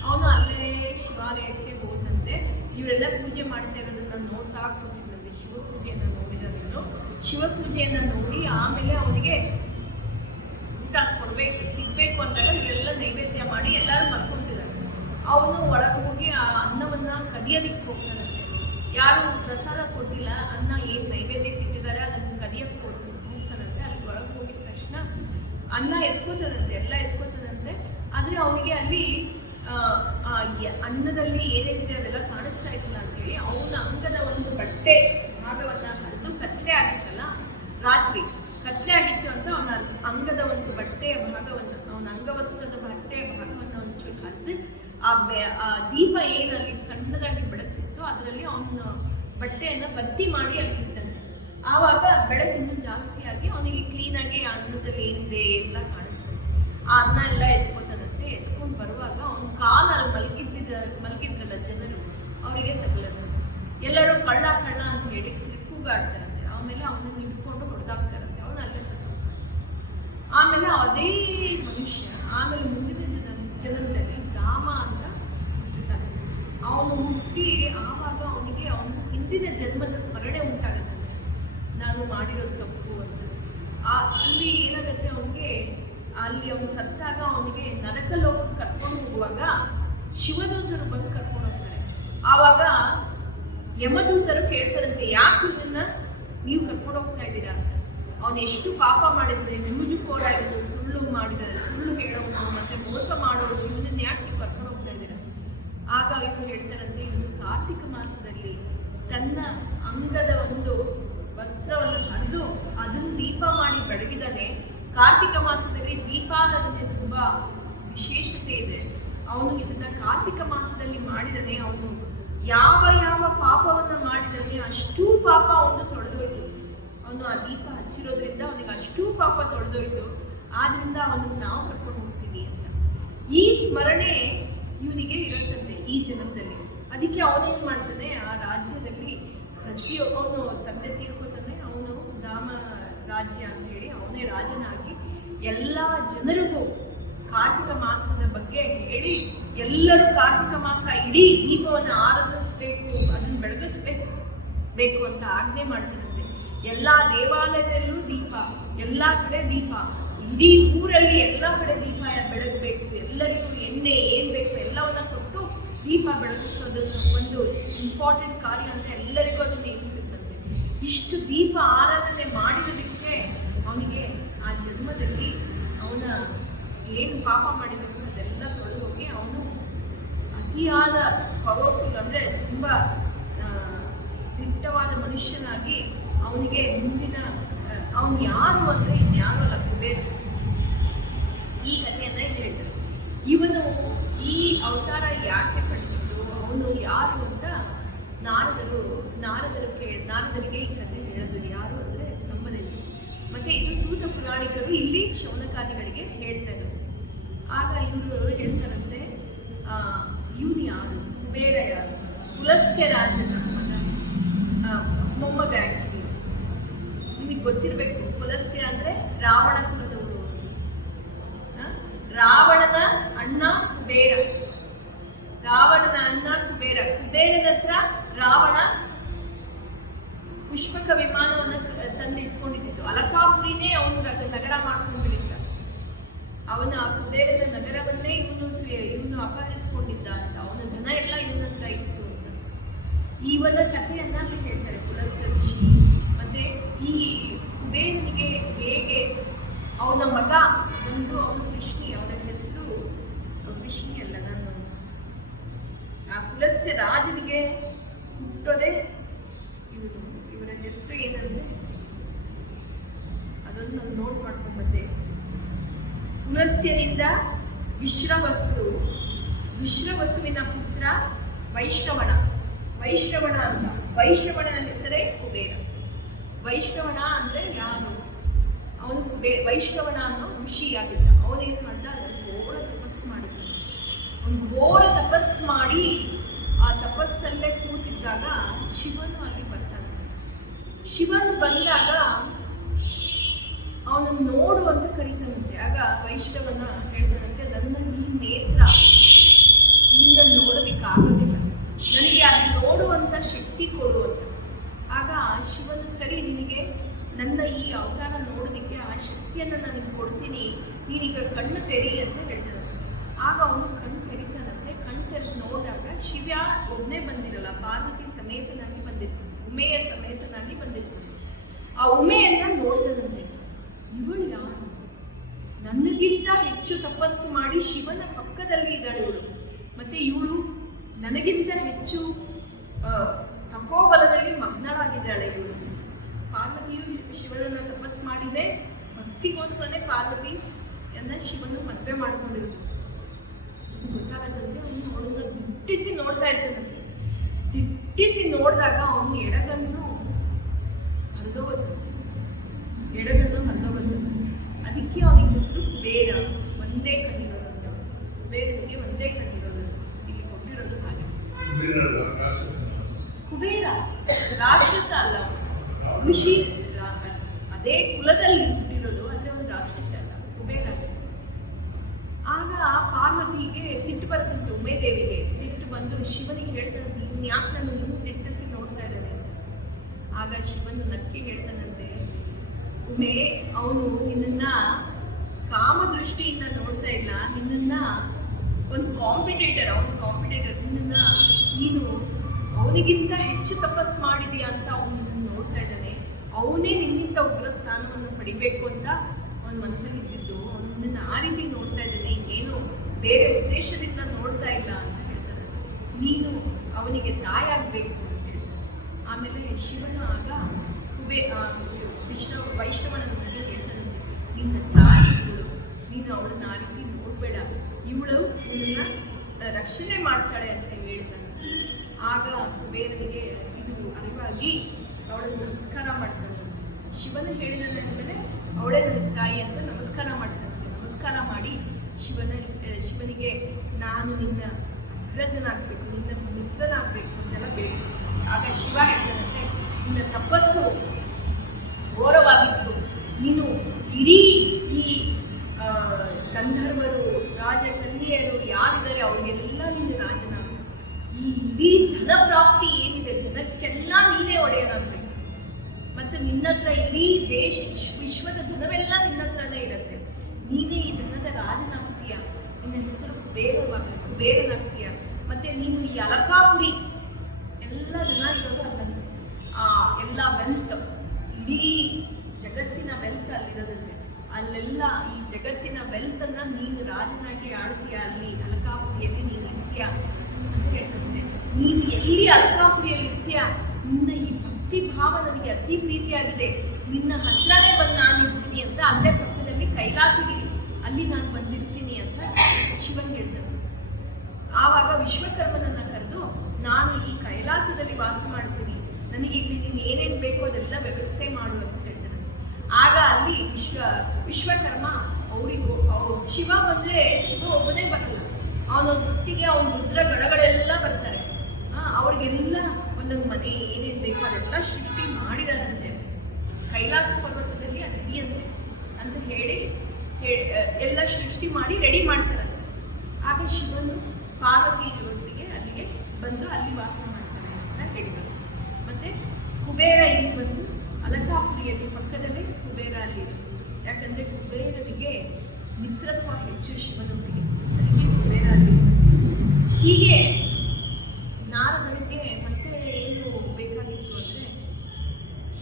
ಅವನು ಅಲ್ಲೇ ಶಿವಾಲಯಕ್ಕೆ ಹೋದಂತೆ. ಇವರೆಲ್ಲ ಪೂಜೆ ಮಾಡ್ತಾ ಇರೋದನ್ನ ನೋಡ್ತಾ ಕೂತಿದ್ದಂತೆ. ಶಿವಪೂಜೆಯನ್ನ ನೋಡಿದನು. ಶಿವಪೂಜೆಯನ್ನ ನೋಡಿ ಆಮೇಲೆ ಅವನಿಗೆ ಊಟ ಸಿಗ್ಬೇಕು ಅಂದಾಗ ಇವರೆಲ್ಲ ನೈವೇದ್ಯ ಮಾಡಿ ಎಲ್ಲರೂ ಮಲ್ಕೊಂಡಿದ್ದಾರೆ. ಅವನು ಒಳಗೆ ಹೋಗಿ ಆ ಅನ್ನವನ್ನ ಕದಿಯೋದಿಕ್ಕೆ ಹೋಗ್ತಾನಂತೆ. ಯಾರು ಪ್ರಸಾದ ಕೊಟ್ಟಿಲ್ಲ, ಅನ್ನ ಏನ್ ನೈವೇದ್ಯಕ್ಕೆ ಇಟ್ಟಿದ್ದಾರೆ ಅದನ್ನು ಕದಿಯಕ್ಕೆ ಹೋಗ್ತಾನಂತೆ. ಅಲ್ಲಿ ಒಳಗೆ ಹೋಗಿದ ತಕ್ಷಣ ಅನ್ನ ಎತ್ಕೋತಾನಂತೆ, ಎಲ್ಲ ಎತ್ಕೋತಾನಂತೆ. ಆದ್ರೆ ಅವನಿಗೆ ಅಲ್ಲಿ ಅನ್ನದಲ್ಲಿ ಏನೇನಿದೆ ಅದೆಲ್ಲ ಕಾಣಿಸ್ತಾ ಇರಲಿಲ್ಲ ಅಂತ ಹೇಳಿ ಅವನ ಅಂಗದ ಒಂದು ಬಟ್ಟೆ ಭಾಗವನ್ನ ಹರಿದು, ಕತ್ಲೆ ಆಗಿತ್ತಲ್ಲ ರಾತ್ರಿ, ಕತ್ಲೆ ಆಗಿತ್ತು ಅಂತ ಅವನ ಅಂಗದ ಒಂದು ಬಟ್ಟೆಯ ಭಾಗವನ್ನು, ಅವನ ಅಂಗವಸ್ತ್ರದ ಬಟ್ಟೆಯ ಭಾಗವನ್ನು ಒಂಚೂರು ಹರಿದು ಆ ದೀಪ ಏನಲ್ಲಿ ಸಣ್ಣದಾಗಿ ಬೆಳಗ್ತಿತ್ತು ಅದರಲ್ಲಿ ಅವನ ಬಟ್ಟೆಯನ್ನ ಬತ್ತಿ ಮಾಡಿ ಅಲ್ಲಿ ಇಟ್ಟಂತೆ. ಆವಾಗ ಬೆಳಕು ಇನ್ನೂ ಜಾಸ್ತಿ ಆಗಿ ಅವನಿಗೆ ಕ್ಲೀನಾಗಿ ಅನ್ನದಲ್ಲಿ ಏನಿದೆ ಎಲ್ಲ ಕಾಣಿಸ್ತದೆ. ಆ ಅನ್ನ ಎಲ್ಲ ಎತ್ಕೋತಾನಂತೆ. ಎತ್ಕೊಂಡು ಬರುವಾಗ ಅವನ ಕಾಲಲ್ಲಿ ಮಲಗಿದ್ರಲ್ಲ ಜನರು, ಅವರಿಗೆ ತಗಲದ. ಎಲ್ಲರೂ ಕಳ್ಳ ಕಳ್ಳ ಅಂತ ಹೇಳಿ ಕೂಗಾಡ್ತಾರಂತೆ. ಆಮೇಲೆ ಅವನನ್ನು ಹಿಡ್ಕೊಂಡು ಹೊಡೆದಾಕ್ತಾರಂತೆ. ಅವನು ಅಲ್ಲೇ ಸತ್ತೋಗ್ತಾನೆ. ಆಮೇಲೆ ಅದೇ ಮನುಷ್ಯ ಆಮೇಲೆ ಮುಂದಿನ ಜನ್ಮದಲ್ಲಿ ರಾಮ ಅಂತ ಹುಟ್ಟುತ್ತಾನೆ. ಅವನು ಹುಟ್ಟಿ ಆವಾಗ ಅವನಿಗೆ ಅವನ ಹಿಂದಿನ ಜನ್ಮದ ಸ್ಮರಣೆ ಉಂಟಾಗತ್ತಂತೆ, ನಾನು ಮಾಡಿರೋದು ತಪ್ಪು ಅಂತ. ಅಲ್ಲಿ ಏನಾಗತ್ತೆ, ಅವನಿಗೆ ಅಲ್ಲಿ ಅವನು ಸತ್ತಾಗ ಅವನಿಗೆ ನರಕ ಲೋಕಕ್ಕೆ ಕರ್ಕೊಂಡು ಹೋಗುವಾಗ ಶಿವದೂತರು ಬಂದು ಕರ್ಕೊಂಡು ಹೋಗ್ತಾರೆ. ಆವಾಗ ಯಮದೂತರು ಕೇಳ್ತಾರಂತೆ, ಯಾಕೆ ಇದನ್ನ ನೀವು ಕರ್ಕೊಂಡು ಹೋಗ್ತಾ ಇದ್ದೀರಾ ಅಂತ. ಅವನು ಎಷ್ಟು ಪಾಪ ಮಾಡಿದ್ರೆ, ಜೂಜುಕೋರಾಗಿದ್ದು, ಸುಳ್ಳು ಮಾಡಿದರೆ, ಸುಳ್ಳು ಹೇಳೋನು, ಮತ್ತೆ ಮೋಸ ಮಾಡೋದು, ಇವನನ್ನ ಯಾಕೆ ನೀವು ಕರ್ಕೊಂಡು ಹೋಗ್ತಾ ಇದ್ದೀರಾ. ಆಗ ಇವರು ಹೇಳ್ತಾರಂತೆ, ಇವನು ಕಾರ್ತಿಕ ಮಾಸದಲ್ಲಿ ತನ್ನ ಅಂಗದ ಒಂದು ವಸ್ತ್ರವನ್ನು ಹರಿದು ಅದನ್ನು ದೀಪ ಮಾಡಿ ಬೆಳಗಿದಾನೆ. ಕಾರ್ತಿಕ ಮಾಸದಲ್ಲಿ ದೀಪಾರಾಧನೆ ತುಂಬಾ ವಿಶೇಷತೆ ಇದೆ. ಅವನು ಇದನ್ನ ಕಾರ್ತಿಕ ಮಾಸದಲ್ಲಿ ಮಾಡಿದಾನೆ. ಅವನು ಯಾವ ಯಾವ ಪಾಪವನ್ನ ಮಾಡಿದಾನೆ ಅಷ್ಟೂ ಪಾಪ ಅವನು ತೊಳೆದೋಯ್ತು. ಅವನು ಆ ದೀಪ ಹಚ್ಚಿರೋದ್ರಿಂದ ಅವನಿಗೆ ಅಷ್ಟೂ ಪಾಪ ತೊಳೆದೋಯ್ತು. ಆದ್ರಿಂದ ಅವನನ್ನು ನಾವು ಕರ್ಕೊಂಡು ಹೋಗ್ತೀವಿ ಅಂತ ಈ ಸ್ಮರಣೆ ಇವನಿಗೆ ಇರುತ್ತಂತೆ ಈ ಜನ್ಮದಲ್ಲಿ. ಅದಕ್ಕೆ ಅವನೇನ್ ಮಾಡ್ತಾನೆ, ಆ ರಾಜ್ಯದಲ್ಲಿ ಅವನು ತಂದೆ ತೀರ್ಕೋತಾನೆ. ಅವನು ಧಾಮ ರಾಜ್ಯ ಅಂತ ಹೇಳಿ ಅವನೇ ರಾಜನಾಗಿ ಎಲ್ಲ ಜನರಿಗೂ ಕಾರ್ತಿಕ ಮಾಸದ ಬಗ್ಗೆ ಹೇಳಿ, ಎಲ್ಲರೂ ಕಾರ್ತಿಕ ಮಾಸ ಇಡೀ ದೀಪವನ್ನು ಆರಾಧಿಸ್ಬೇಕು, ಅದನ್ನು ಬೆಳಗಿಸ್ಬೇಕು ಅಂತ ಆಜ್ಞೆ ಮಾಡ್ತಾನಂತೆ. ಎಲ್ಲಾ ದೇವಾಲಯದಲ್ಲೂ ದೀಪ, ಎಲ್ಲಾ ಕಡೆ ದೀಪ, ಇಡೀ ಊರಲ್ಲಿ ಎಲ್ಲಾ ಕಡೆ ದೀಪ ಬೆಳಗಬೇಕು. ಎಲ್ಲರಿಗೂ ಎಣ್ಣೆ ಏನ್ ಬೇಕು ಎಲ್ಲವನ್ನ ಕೊಟ್ಟು ದೀಪ ಬೆಳಗಿಸೋದನ್ನು ಒಂದು ಇಂಪಾರ್ಟೆಂಟ್ ಕಾರ್ಯ ಅಂತ ಎಲ್ಲರಿಗೂ ಅದನ್ನು ನೇಮಿಸಿದಂತೆ. ಇಷ್ಟು ದೀಪ ಆರಾಧನೆ ಮಾಡಿರೋದಕ್ಕೆ ಅವನಿಗೆ ಆ ಜನ್ಮದಲ್ಲಿ ಅವನ ಏನು ಪಾಪ ಮಾಡಿದ್ರು ಅದೆಲ್ಲ ತೊಳೆದು ಹೋಗಿ ಅವನು ಅತಿಯಾದ ಪವರ್ಫುಲ್, ಅಂದ್ರೆ ತುಂಬಾ ದಿಟ್ಟವಾದ ಮನುಷ್ಯನಾಗಿ ಅವನಿಗೆ ಮುಂದಿನ ಅವನು ಯಾರು ಅಂದ್ರೆ ಇನ್ಯಾರು ಅಲ್ಲ, ಕುಬೇರ. ಈ ಕಥೆಯನ್ನ ಇಲ್ಲಿ ಹೇಳ್ತಾರೆ. ಇವನು ಈ ಅವತಾರ ಯಾಕೆ ಪಡೆದಿದ್ದು, ಅವನು ಯಾರು ಅಂತ ನಾರದರಿಗೆ ಈ ಕಥೆ ಹೇಳಿದ್ರು. ಯಾರು ಅಂದ್ರೆ ನಮ್ಮನಲ್ಲಿ. ಮತ್ತೆ ಇದು ಸೂತ ಪುರಾಣಿಕರು ಇಲ್ಲಿ ಶೌನಕಾದಿಗಳಿಗೆ ಹೇಳ್ತಾ ಇದ್ದಾರೆ. ಆಗ ಇವರು ಹೇಳ್ತಾರಂತೆ, ಇವನು ಯಾರು, ಕುಬೇರ ಯಾರು, ಪುಲಸ್ತ್ಯ ರಾಜನ ಮೊಮ್ಮಗ. ಆಕ್ಚುಲಿ ನಿಮಗೆ ಗೊತ್ತಿರಬೇಕು, ಪುಲಸ್ತ್ಯ ಅಂದ್ರೆ ರಾವಣ ಕುಲದವರು. ರಾವಣನ ಅಣ್ಣ ಕುಬೇರ, ರಾವಣನ ಅಣ್ಣ ಕುಬೇರ. ಕುಬೇರನ ಹತ್ರ ರಾವಣ ಪುಷ್ಪಕ ವಿಮಾನವನ್ನ ತಂದಿಟ್ಕೊಂಡಿದ್ದು. ಅಲಕಾಪುರಿನೇ ಅವನು ನಗರ ಮಾಡ್ಕೊಂಡಿದ್ದ. ಅವನ ಕುಬೇರನ ನಗರವನ್ನೇ ಇವನು ಅಪಹರಿಸ್ಕೊಂಡಿದ್ದ ಅಂತ, ಅವನ ಧನ ಎಲ್ಲ ಇವನ ಹತ್ರ ಇತ್ತು ಅಂತ ಇವನ ಕಥೆಯನ್ನ ಅಲ್ಲಿ ಹೇಳ್ತಾರೆ ಪುಲಸ್ತ್ಯ ಋಷಿ. ಮತ್ತೆ ಈ ಕುಬೇರನಿಗೆ ಹೇಗೆ ಅವನ ಮಗ ಬಂದು ಅವನು ಕೃಷ್ಣಿ, ಅವನ ಹೆಸರು ಕೃಷ್ಣಿ ಅಲ್ಲ, ನಾನು ಆ ಪುಲಸ್ತ್ಯ ರಾಜನಿಗೆ ಹುಟ್ಟೋದೆ ಇವರ ಹೆಸರು ಏನಂದ್ರೆ ಅದನ್ನು ನಾನು ನೋಟ್ ಮಾಡ್ಕೊಂಡು ಬಂದೆ. ಪುಲಸ್ತ್ಯನಿಂದ ವಿಶ್ರವಸುವಿನ ಪುತ್ರ ವೈಶ್ರವಣ ಅಂತ. ವೈಶ್ರವಣನ ಹೆಸರೇ ಕುಬೇರ. ವೈಶ್ರವಣ ಅಂದ್ರೆ ಯಾರು? ಅವನು ವೈಶ್ರವಣ ಅನ್ನೋ ಋಷಿಯಾಗಿದ್ದ. ಅವನೇನು ಮಾಡ್ದ, ಘೋರ ತಪಸ್ಸು ಮಾಡಿದ್ದ. ಅವನು ಘೋರ ತಪಸ್ಸು ಮಾಡಿ ಆ ತಪಸ್ಸಲ್ಲೇ ಕೂತಿದ್ದಾಗ ಶಿವನು ಅಲ್ಲಿ ಬರ್ತಾನೆ. ಶಿವನು ಬಂದಾಗ ಅವನನ್ನು ನೋಡು ಅಂತ ಕರೀತಾನಂತೆ. ಆಗ ವೈಷ್ಣವನ ಹೇಳ್ತಾನಂತೆ, ನನ್ನ ಈ ನೇತ್ರ ನಿನ್ನ ನೋಡೋದಿಕ್ಕಾಗೋದಿಲ್ಲ, ನನಗೆ ಅದು ನೋಡುವಂತ ಶಕ್ತಿ ಕೊಡು ಅಂತ. ಆಗ ಶಿವನು, ಸರಿ, ನಿನಗೆ ನನ್ನ ಈ ಅವತಾರ ನೋಡೋದಿಕ್ಕೆ ಆ ಶಕ್ತಿಯನ್ನು ನನಗೆ ಕೊಡ್ತೀನಿ, ನೀನೀಗ ಕಣ್ಣು ತೆರಿ ಅಂತ ಹೇಳ್ತಾನೆ. ಆಗ ಅವನು ಕಣ್ಣು ತೆರಿತಾನಂತೆ. ಕಣ್ಣು ತೆರೆದು ನೋಡಿದಾಗ ಶಿವ ಒಬ್ಬನೇ ಬಂದಿರಲ್ಲ, ಪಾರ್ವತಿ ಸಮೇತನಾಗಿ ಬಂದಿರ್ತಾನೆ, ಉಮೆಯ ಸಮೇತನಾಗಿ ಬಂದಿರ್ತಾನೆ. ಆ ಉಮೆಯನ್ನ ನೋಡ್ತಾನಂತೆ. ಇವಳು ಯಾರು? ನನಗಿಂತ ಹೆಚ್ಚು ತಪಸ್ಸು ಮಾಡಿ ಶಿವನ ಪಕ್ಕದಲ್ಲಿ ಇದ್ದಾಳೆ ಇವಳು. ಮತ್ತೆ ಇವಳು ನನಗಿಂತ ಹೆಚ್ಚು ತಪೋಬಲದಲ್ಲಿ ಮಗ್ನಳಾಗಿದ್ದಾಳೆ ಇವಳು. ಪಾರ್ವತಿಯು ಶಿವನನ್ನ ತಪಸ್ಸು ಮಾಡಿದೆ, ಭಕ್ತಿಗೋಸ್ಕರನೇ ಪಾರ್ವತಿ ಎಂದ ಶಿವನು ಮದುವೆ ಮಾಡ್ಕೊಂಡಿರೋದು. ಇದು ಗೊತ್ತಾಗತ್ತಂತೆ. ಅವಳನ್ನ ದಿಟ್ಟಿಸಿ ನೋಡ್ತಾ ಇರ್ತಾನಂತೆ. ದಿಟ್ಟಿಸಿ ನೋಡಿದಾಗ ಅವನು ಎಡಗನ್ನು ಹರಿದೋಗುತ್ತಂತೆ. ಅದಕ್ಕೆ ಅವನಿಗೆ ಹೆಸರು ಕುಬೇರ. ಒಂದೇ ಕಣ್ಣಿರೋದಂತೆ. ಕುಬೇರನಿಗೆ ಒಂದೇ ಕಣ್ಣಿರೋದು. ಇಲ್ಲಿ ಕೊಟ್ಟಿರೋದು ಹಾಗೆ. ಕುಬೇರ ರಾಕ್ಷಸ ಅಲ್ಲ, ಋಷಿ. ಅದೇ ಕುಲದಲ್ಲಿ ಹುಟ್ಟಿರೋದು, ಆದ್ರೆ ಅವನು ರಾಕ್ಷಸ ಅಲ್ಲ, ಕುಬೇರ. ಆಗ ಪಾರ್ವತಿಗೆ ಸಿಟ್ಟು ಬರುತ್ತಂತೆ, ಉಮೇದೇವಿಗೆ ಸಿಟ್ಟು ಬಂದು ಶಿವನಿಗೆ ಹೇಳ್ತಾನಂತೆ, ಇನ್ಯಾಕೆ ನಾನು ದಿಟ್ಟಿಸಿ ನೋಡ್ತಾ ಇದ್ದಾನೆ ಅಂತ. ಆಗ ಶಿವನು ನಕ್ಕಿ ಹೇಳ್ತಾನಂತೆ, ಉಮೆ, ಅವನು ನಿನ್ನನ್ನ ಕಾಮದೃಷ್ಟಿಯಿಂದ ನೋಡ್ತಾ ಇಲ್ಲ, ನಿನ್ನನ್ನ ಒಂದು ಕಾಂಪಿಟೇಟರ್, ನಿನ್ನನ್ನ ನೀನು ಅವನಿಗಿಂತ ಹೆಚ್ಚು ತಪಸ್ಸು ಮಾಡಿದೀಯ ಅಂತ ಅವನು ನಿನ್ನ ನೋಡ್ತಾ ಇದ್ದಾನೆ. ಅವನೇ ನಿನ್ನಿಂದ ಉಗ್ರ ಸ್ಥಾನವನ್ನು ಪಡಿಬೇಕು ಅಂತ ಅವನ ಮನಸ್ಸಲ್ಲಿ ಇದ್ದಿದ್ದು. ಅವನು ನಿನ್ನ ಆ ರೀತಿ ನೋಡ್ತಾ ಇದ್ದಾನೆ, ಇನ್ನೇನು ಬೇರೆ ಉದ್ದೇಶದಿಂದ ನೋಡ್ತಾ ಇಲ್ಲ ಅಂತ ಹೇಳ್ತಾನೆ. ನೀನು ಅವನಿಗೆ ತಾಯಾಗಬೇಕು ಅಂತ ಹೇಳ್ತಾನೆ. ಆಮೇಲೆ ಶಿವನು ಆಗ ವೈಷ್ಣವನಲ್ಲಿ ಹೇಳ್ತಾನಂತೆ, ನಿನ್ನ ತಾಯಿ ಇವಳು, ನೀನು ಅವಳನ್ನ ಆ ರೀತಿ ನೋಡ್ಬೇಡ, ಇವಳು ನಿನ್ನ ರಕ್ಷಣೆ ಮಾಡ್ತಾಳೆ ಅಂತ ಹೇಳ್ತಾನೆ. ಆಗ ಕುಬೇರನಿಗೆ ಇದು ಅರಿವಾಗಿ ಅವಳನ್ನು ನಮಸ್ಕಾರ ಮಾಡ್ತಾನೆ. ಶಿವನು ಹೇಳಿದಂತೆ ಅವಳೇ ನನ್ನ ತಾಯಿ ಅಂತ ನಮಸ್ಕಾರ ಮಾಡ್ತಾನೆ. ನಮಸ್ಕಾರ ಮಾಡಿ ಶಿವನಿಗೆ ನಾನು ನಿನ್ನ ಅಗ್ರಜನಾಗಬೇಕು, ನಿನ್ನ ಮಿತ್ರನಾಗಬೇಕು ಅಂತೆಲ್ಲ ಬೇಡ. ಆಗ ಶಿವ ಹೇಳ್ತಾನಂತೆ, ನಿನ್ನ ತಪಸ್ಸು ಘೋರವಾಗಿತ್ತು, ನೀನು ಇಡೀ ಈ ಗಂಧರ್ವರು, ರಾಜಕನ್ಯೆಯರು ಯಾರಿದ್ದಾರೆ ಅವ್ರಿಗೆಲ್ಲ ನೀನು ರಾಜನಾಗ, ಈ ಇಡೀ ಧನ ಪ್ರಾಪ್ತಿ ಏನಿದೆ ಧನಕ್ಕೆಲ್ಲ ನೀನೇ ಒಡೆಯನಾಗಬೇಕು. ಮತ್ತೆ ನಿನ್ನ ಹತ್ರ ಇಡೀ ದೇಶ ವಿಶ್ವದ ಧನವೆಲ್ಲ ನಿನ್ನ ಹತ್ರನೇ ಇರುತ್ತೆ. ನೀನೇ ಈ ಧನದ ರಾಜನಾಗ್ತೀಯ, ನಿನ್ನ ಹೆಸರು ಕುಬೇರನಾಗ್ತೀಯ. ಮತ್ತೆ ನೀನು ಈ ಅಲಕಾಪುರಿ ಎಲ್ಲ ಧನ ಇರೋದು ಅಲ್ಲಂತೆ, ಆ ಎಲ್ಲ ವೆಲ್ತ್, ಇಡೀ ಜಗತ್ತಿನ ವೆಲ್ತ್ ಅಲ್ಲಿರೋದಂತೆ. ಅಲ್ಲೆಲ್ಲ ಈ ಜಗತ್ತಿನ ವೆಲ್ತ್ ಅನ್ನ ನೀನು ರಾಜನಾಗಿ ಆಡ್ತೀಯ, ಅಲ್ಲಿ ಅಲಕಾಪುರಿಯಲ್ಲಿ ನೀನು ಇರ್ತೀಯ ಅಂತ ಹೇಳ್ತಂತೆ. ನೀನು ಎಲ್ಲಿ ಅಲಕಾಪುರಿಯಲ್ಲಿ ಇರ್ತೀಯ, ನಿನ್ನ ಈ ಭಕ್ತಿ ಭಾವ ನನಗೆ ಅತಿ ಪ್ರೀತಿಯಾಗಿದೆ, ನಿನ್ನ ಹತ್ರನೇ ಬಂದು ನಾನು ಇರ್ತೀನಿ ಅಂತ, ಅಲ್ಲೇ ಪಕ್ಕದಲ್ಲಿ ಕೈಲಾಸಗಿರಿ, ಅಲ್ಲಿ ನಾನು ಬಂದಿರ್ತೀನಿ ಅಂತ ಶಿವನ್ ಹೇಳ್ತಾನೆ. ಆವಾಗ ವಿಶ್ವಕರ್ಮನನ್ನ ಕರೆದು, ನಾನು ಈ ಕೈಲಾಸದಲ್ಲಿ ವಾಸ ಮಾಡ್ತೀನಿ, ನನಗೆ ಇಲ್ಲಿ ನೀನು ಏನೇನು ಬೇಕೋ ಅದೆಲ್ಲ ವ್ಯವಸ್ಥೆ ಮಾಡು ಅಂತ ಹೇಳ್ತಾನೆ. ಆಗ ಅಲ್ಲಿ ವಿಶ್ವಕರ್ಮ ಅವರಿಗೂ ಶಿವ ಬಂದ್ರೆ ಶಿವ ಒಬ್ಬನೇ ಬರಲ್ಲ, ಅವನೊಟ್ಟಿಗೆ ಅವನ ರುದ್ರ ಗಣಗಳೆಲ್ಲ ಬರ್ತಾರೆ. ಅವ್ರಿಗೆಲ್ಲ ಒಂದೊಂದು ಮನೆ ಏನೇನು ಬೇಕೋ ಅದೆಲ್ಲ ಸೃಷ್ಟಿ ಮಾಡಿದಾರಂತೆ. ಕೈಲಾಸ ಪರ್ವತದಲ್ಲಿ ಅದಿಯಂತೆ ಅಂತ ಹೇಳಿ ಎಲ್ಲ ಸೃಷ್ಟಿ ಮಾಡಿ ರೆಡಿ ಮಾಡ್ತಾರಂತೆ. ಆಗ ಶಿವನು ಪಾರ್ವತಿಯೊಂದಿಗೆ ಅಲ್ಲಿಗೆ ಬಂದು ಅಲ್ಲಿ ವಾಸ ಮಾಡ್ತಾನೆ ಅಂತ ಹೇಳಿದರು. ಮತ್ತೆ ಕುಬೇರ ಇಲ್ಲಿ ಬಂದು ಅಲಕಾಪುರಿಯಲ್ಲಿ ಪಕ್ಕದಲ್ಲೇ ಕುಬೇರ ಅಲ್ಲಿದೆ. ಯಾಕಂದ್ರೆ ಕುಬೇರನಿಗೆ ಮಿತ್ರತ್ವ ಹೆಚ್ಚು ಶಿವನೊಂದಿಗೆ, ಅದಕ್ಕೆ ಕುಬೇರಾಗಿ. ಹೀಗೆ ನಾರದರಿಗೆ ಮತ್ತೆ ಏನು ಬೇಕಾಗಿತ್ತು ಅಂದರೆ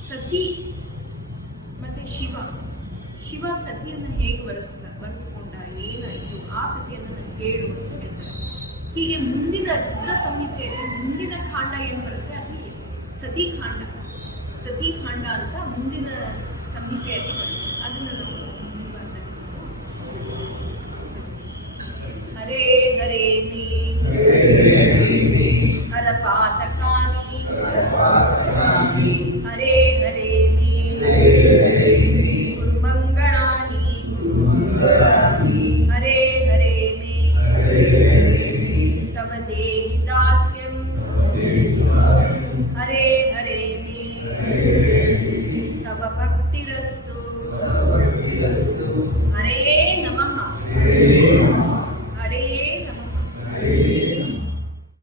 ಸತಿ ಮತ್ತು ಶಿವ ಸತಿಯನ್ನು ಹೇಗೆ ಬರೆಸ್ಕೊಂಡ, ಏನಾಯಿತು ಆ ಕಥೆಯನ್ನು ನನಗೆ ಹೇಳು ಅಂತ ಹೇಳ್ತಾರೆ. ಹೀಗೆ ಮುಂದಿನ ರುದ್ರ ಸಂಹಿತೆಯಲ್ಲಿ ಮುಂದಿನ ಕಾಂಡ ಏನು ಬರುತ್ತೆ ಅದು ಸತಿಕಾಂಡ ಅಂತ ಮುಂದಿನ ಸಂಹಿತೆಯಲ್ಲಿ ಬರುತ್ತೆ. ಅದನ್ನು ನಾವು ಮುಂದಿನ ಭಾಗದಲ್ಲಿ ಹರೇ ಹರೇ ಮೇ ಹರ ಪಾತಕಾನಿ ಹರೇ ಹರೇ ಮೇ ಮಂಗಳಾನಿ ಹರೇ ಹರೇ ಮೇ ತವ ದೇಹಿ ದಾಸ್ಯಂ ಹರೇ ಹರೇ ಮೇ ತವ ಭಕ್ತಿರಸ್ತು ಹರೇ ನಮಃ.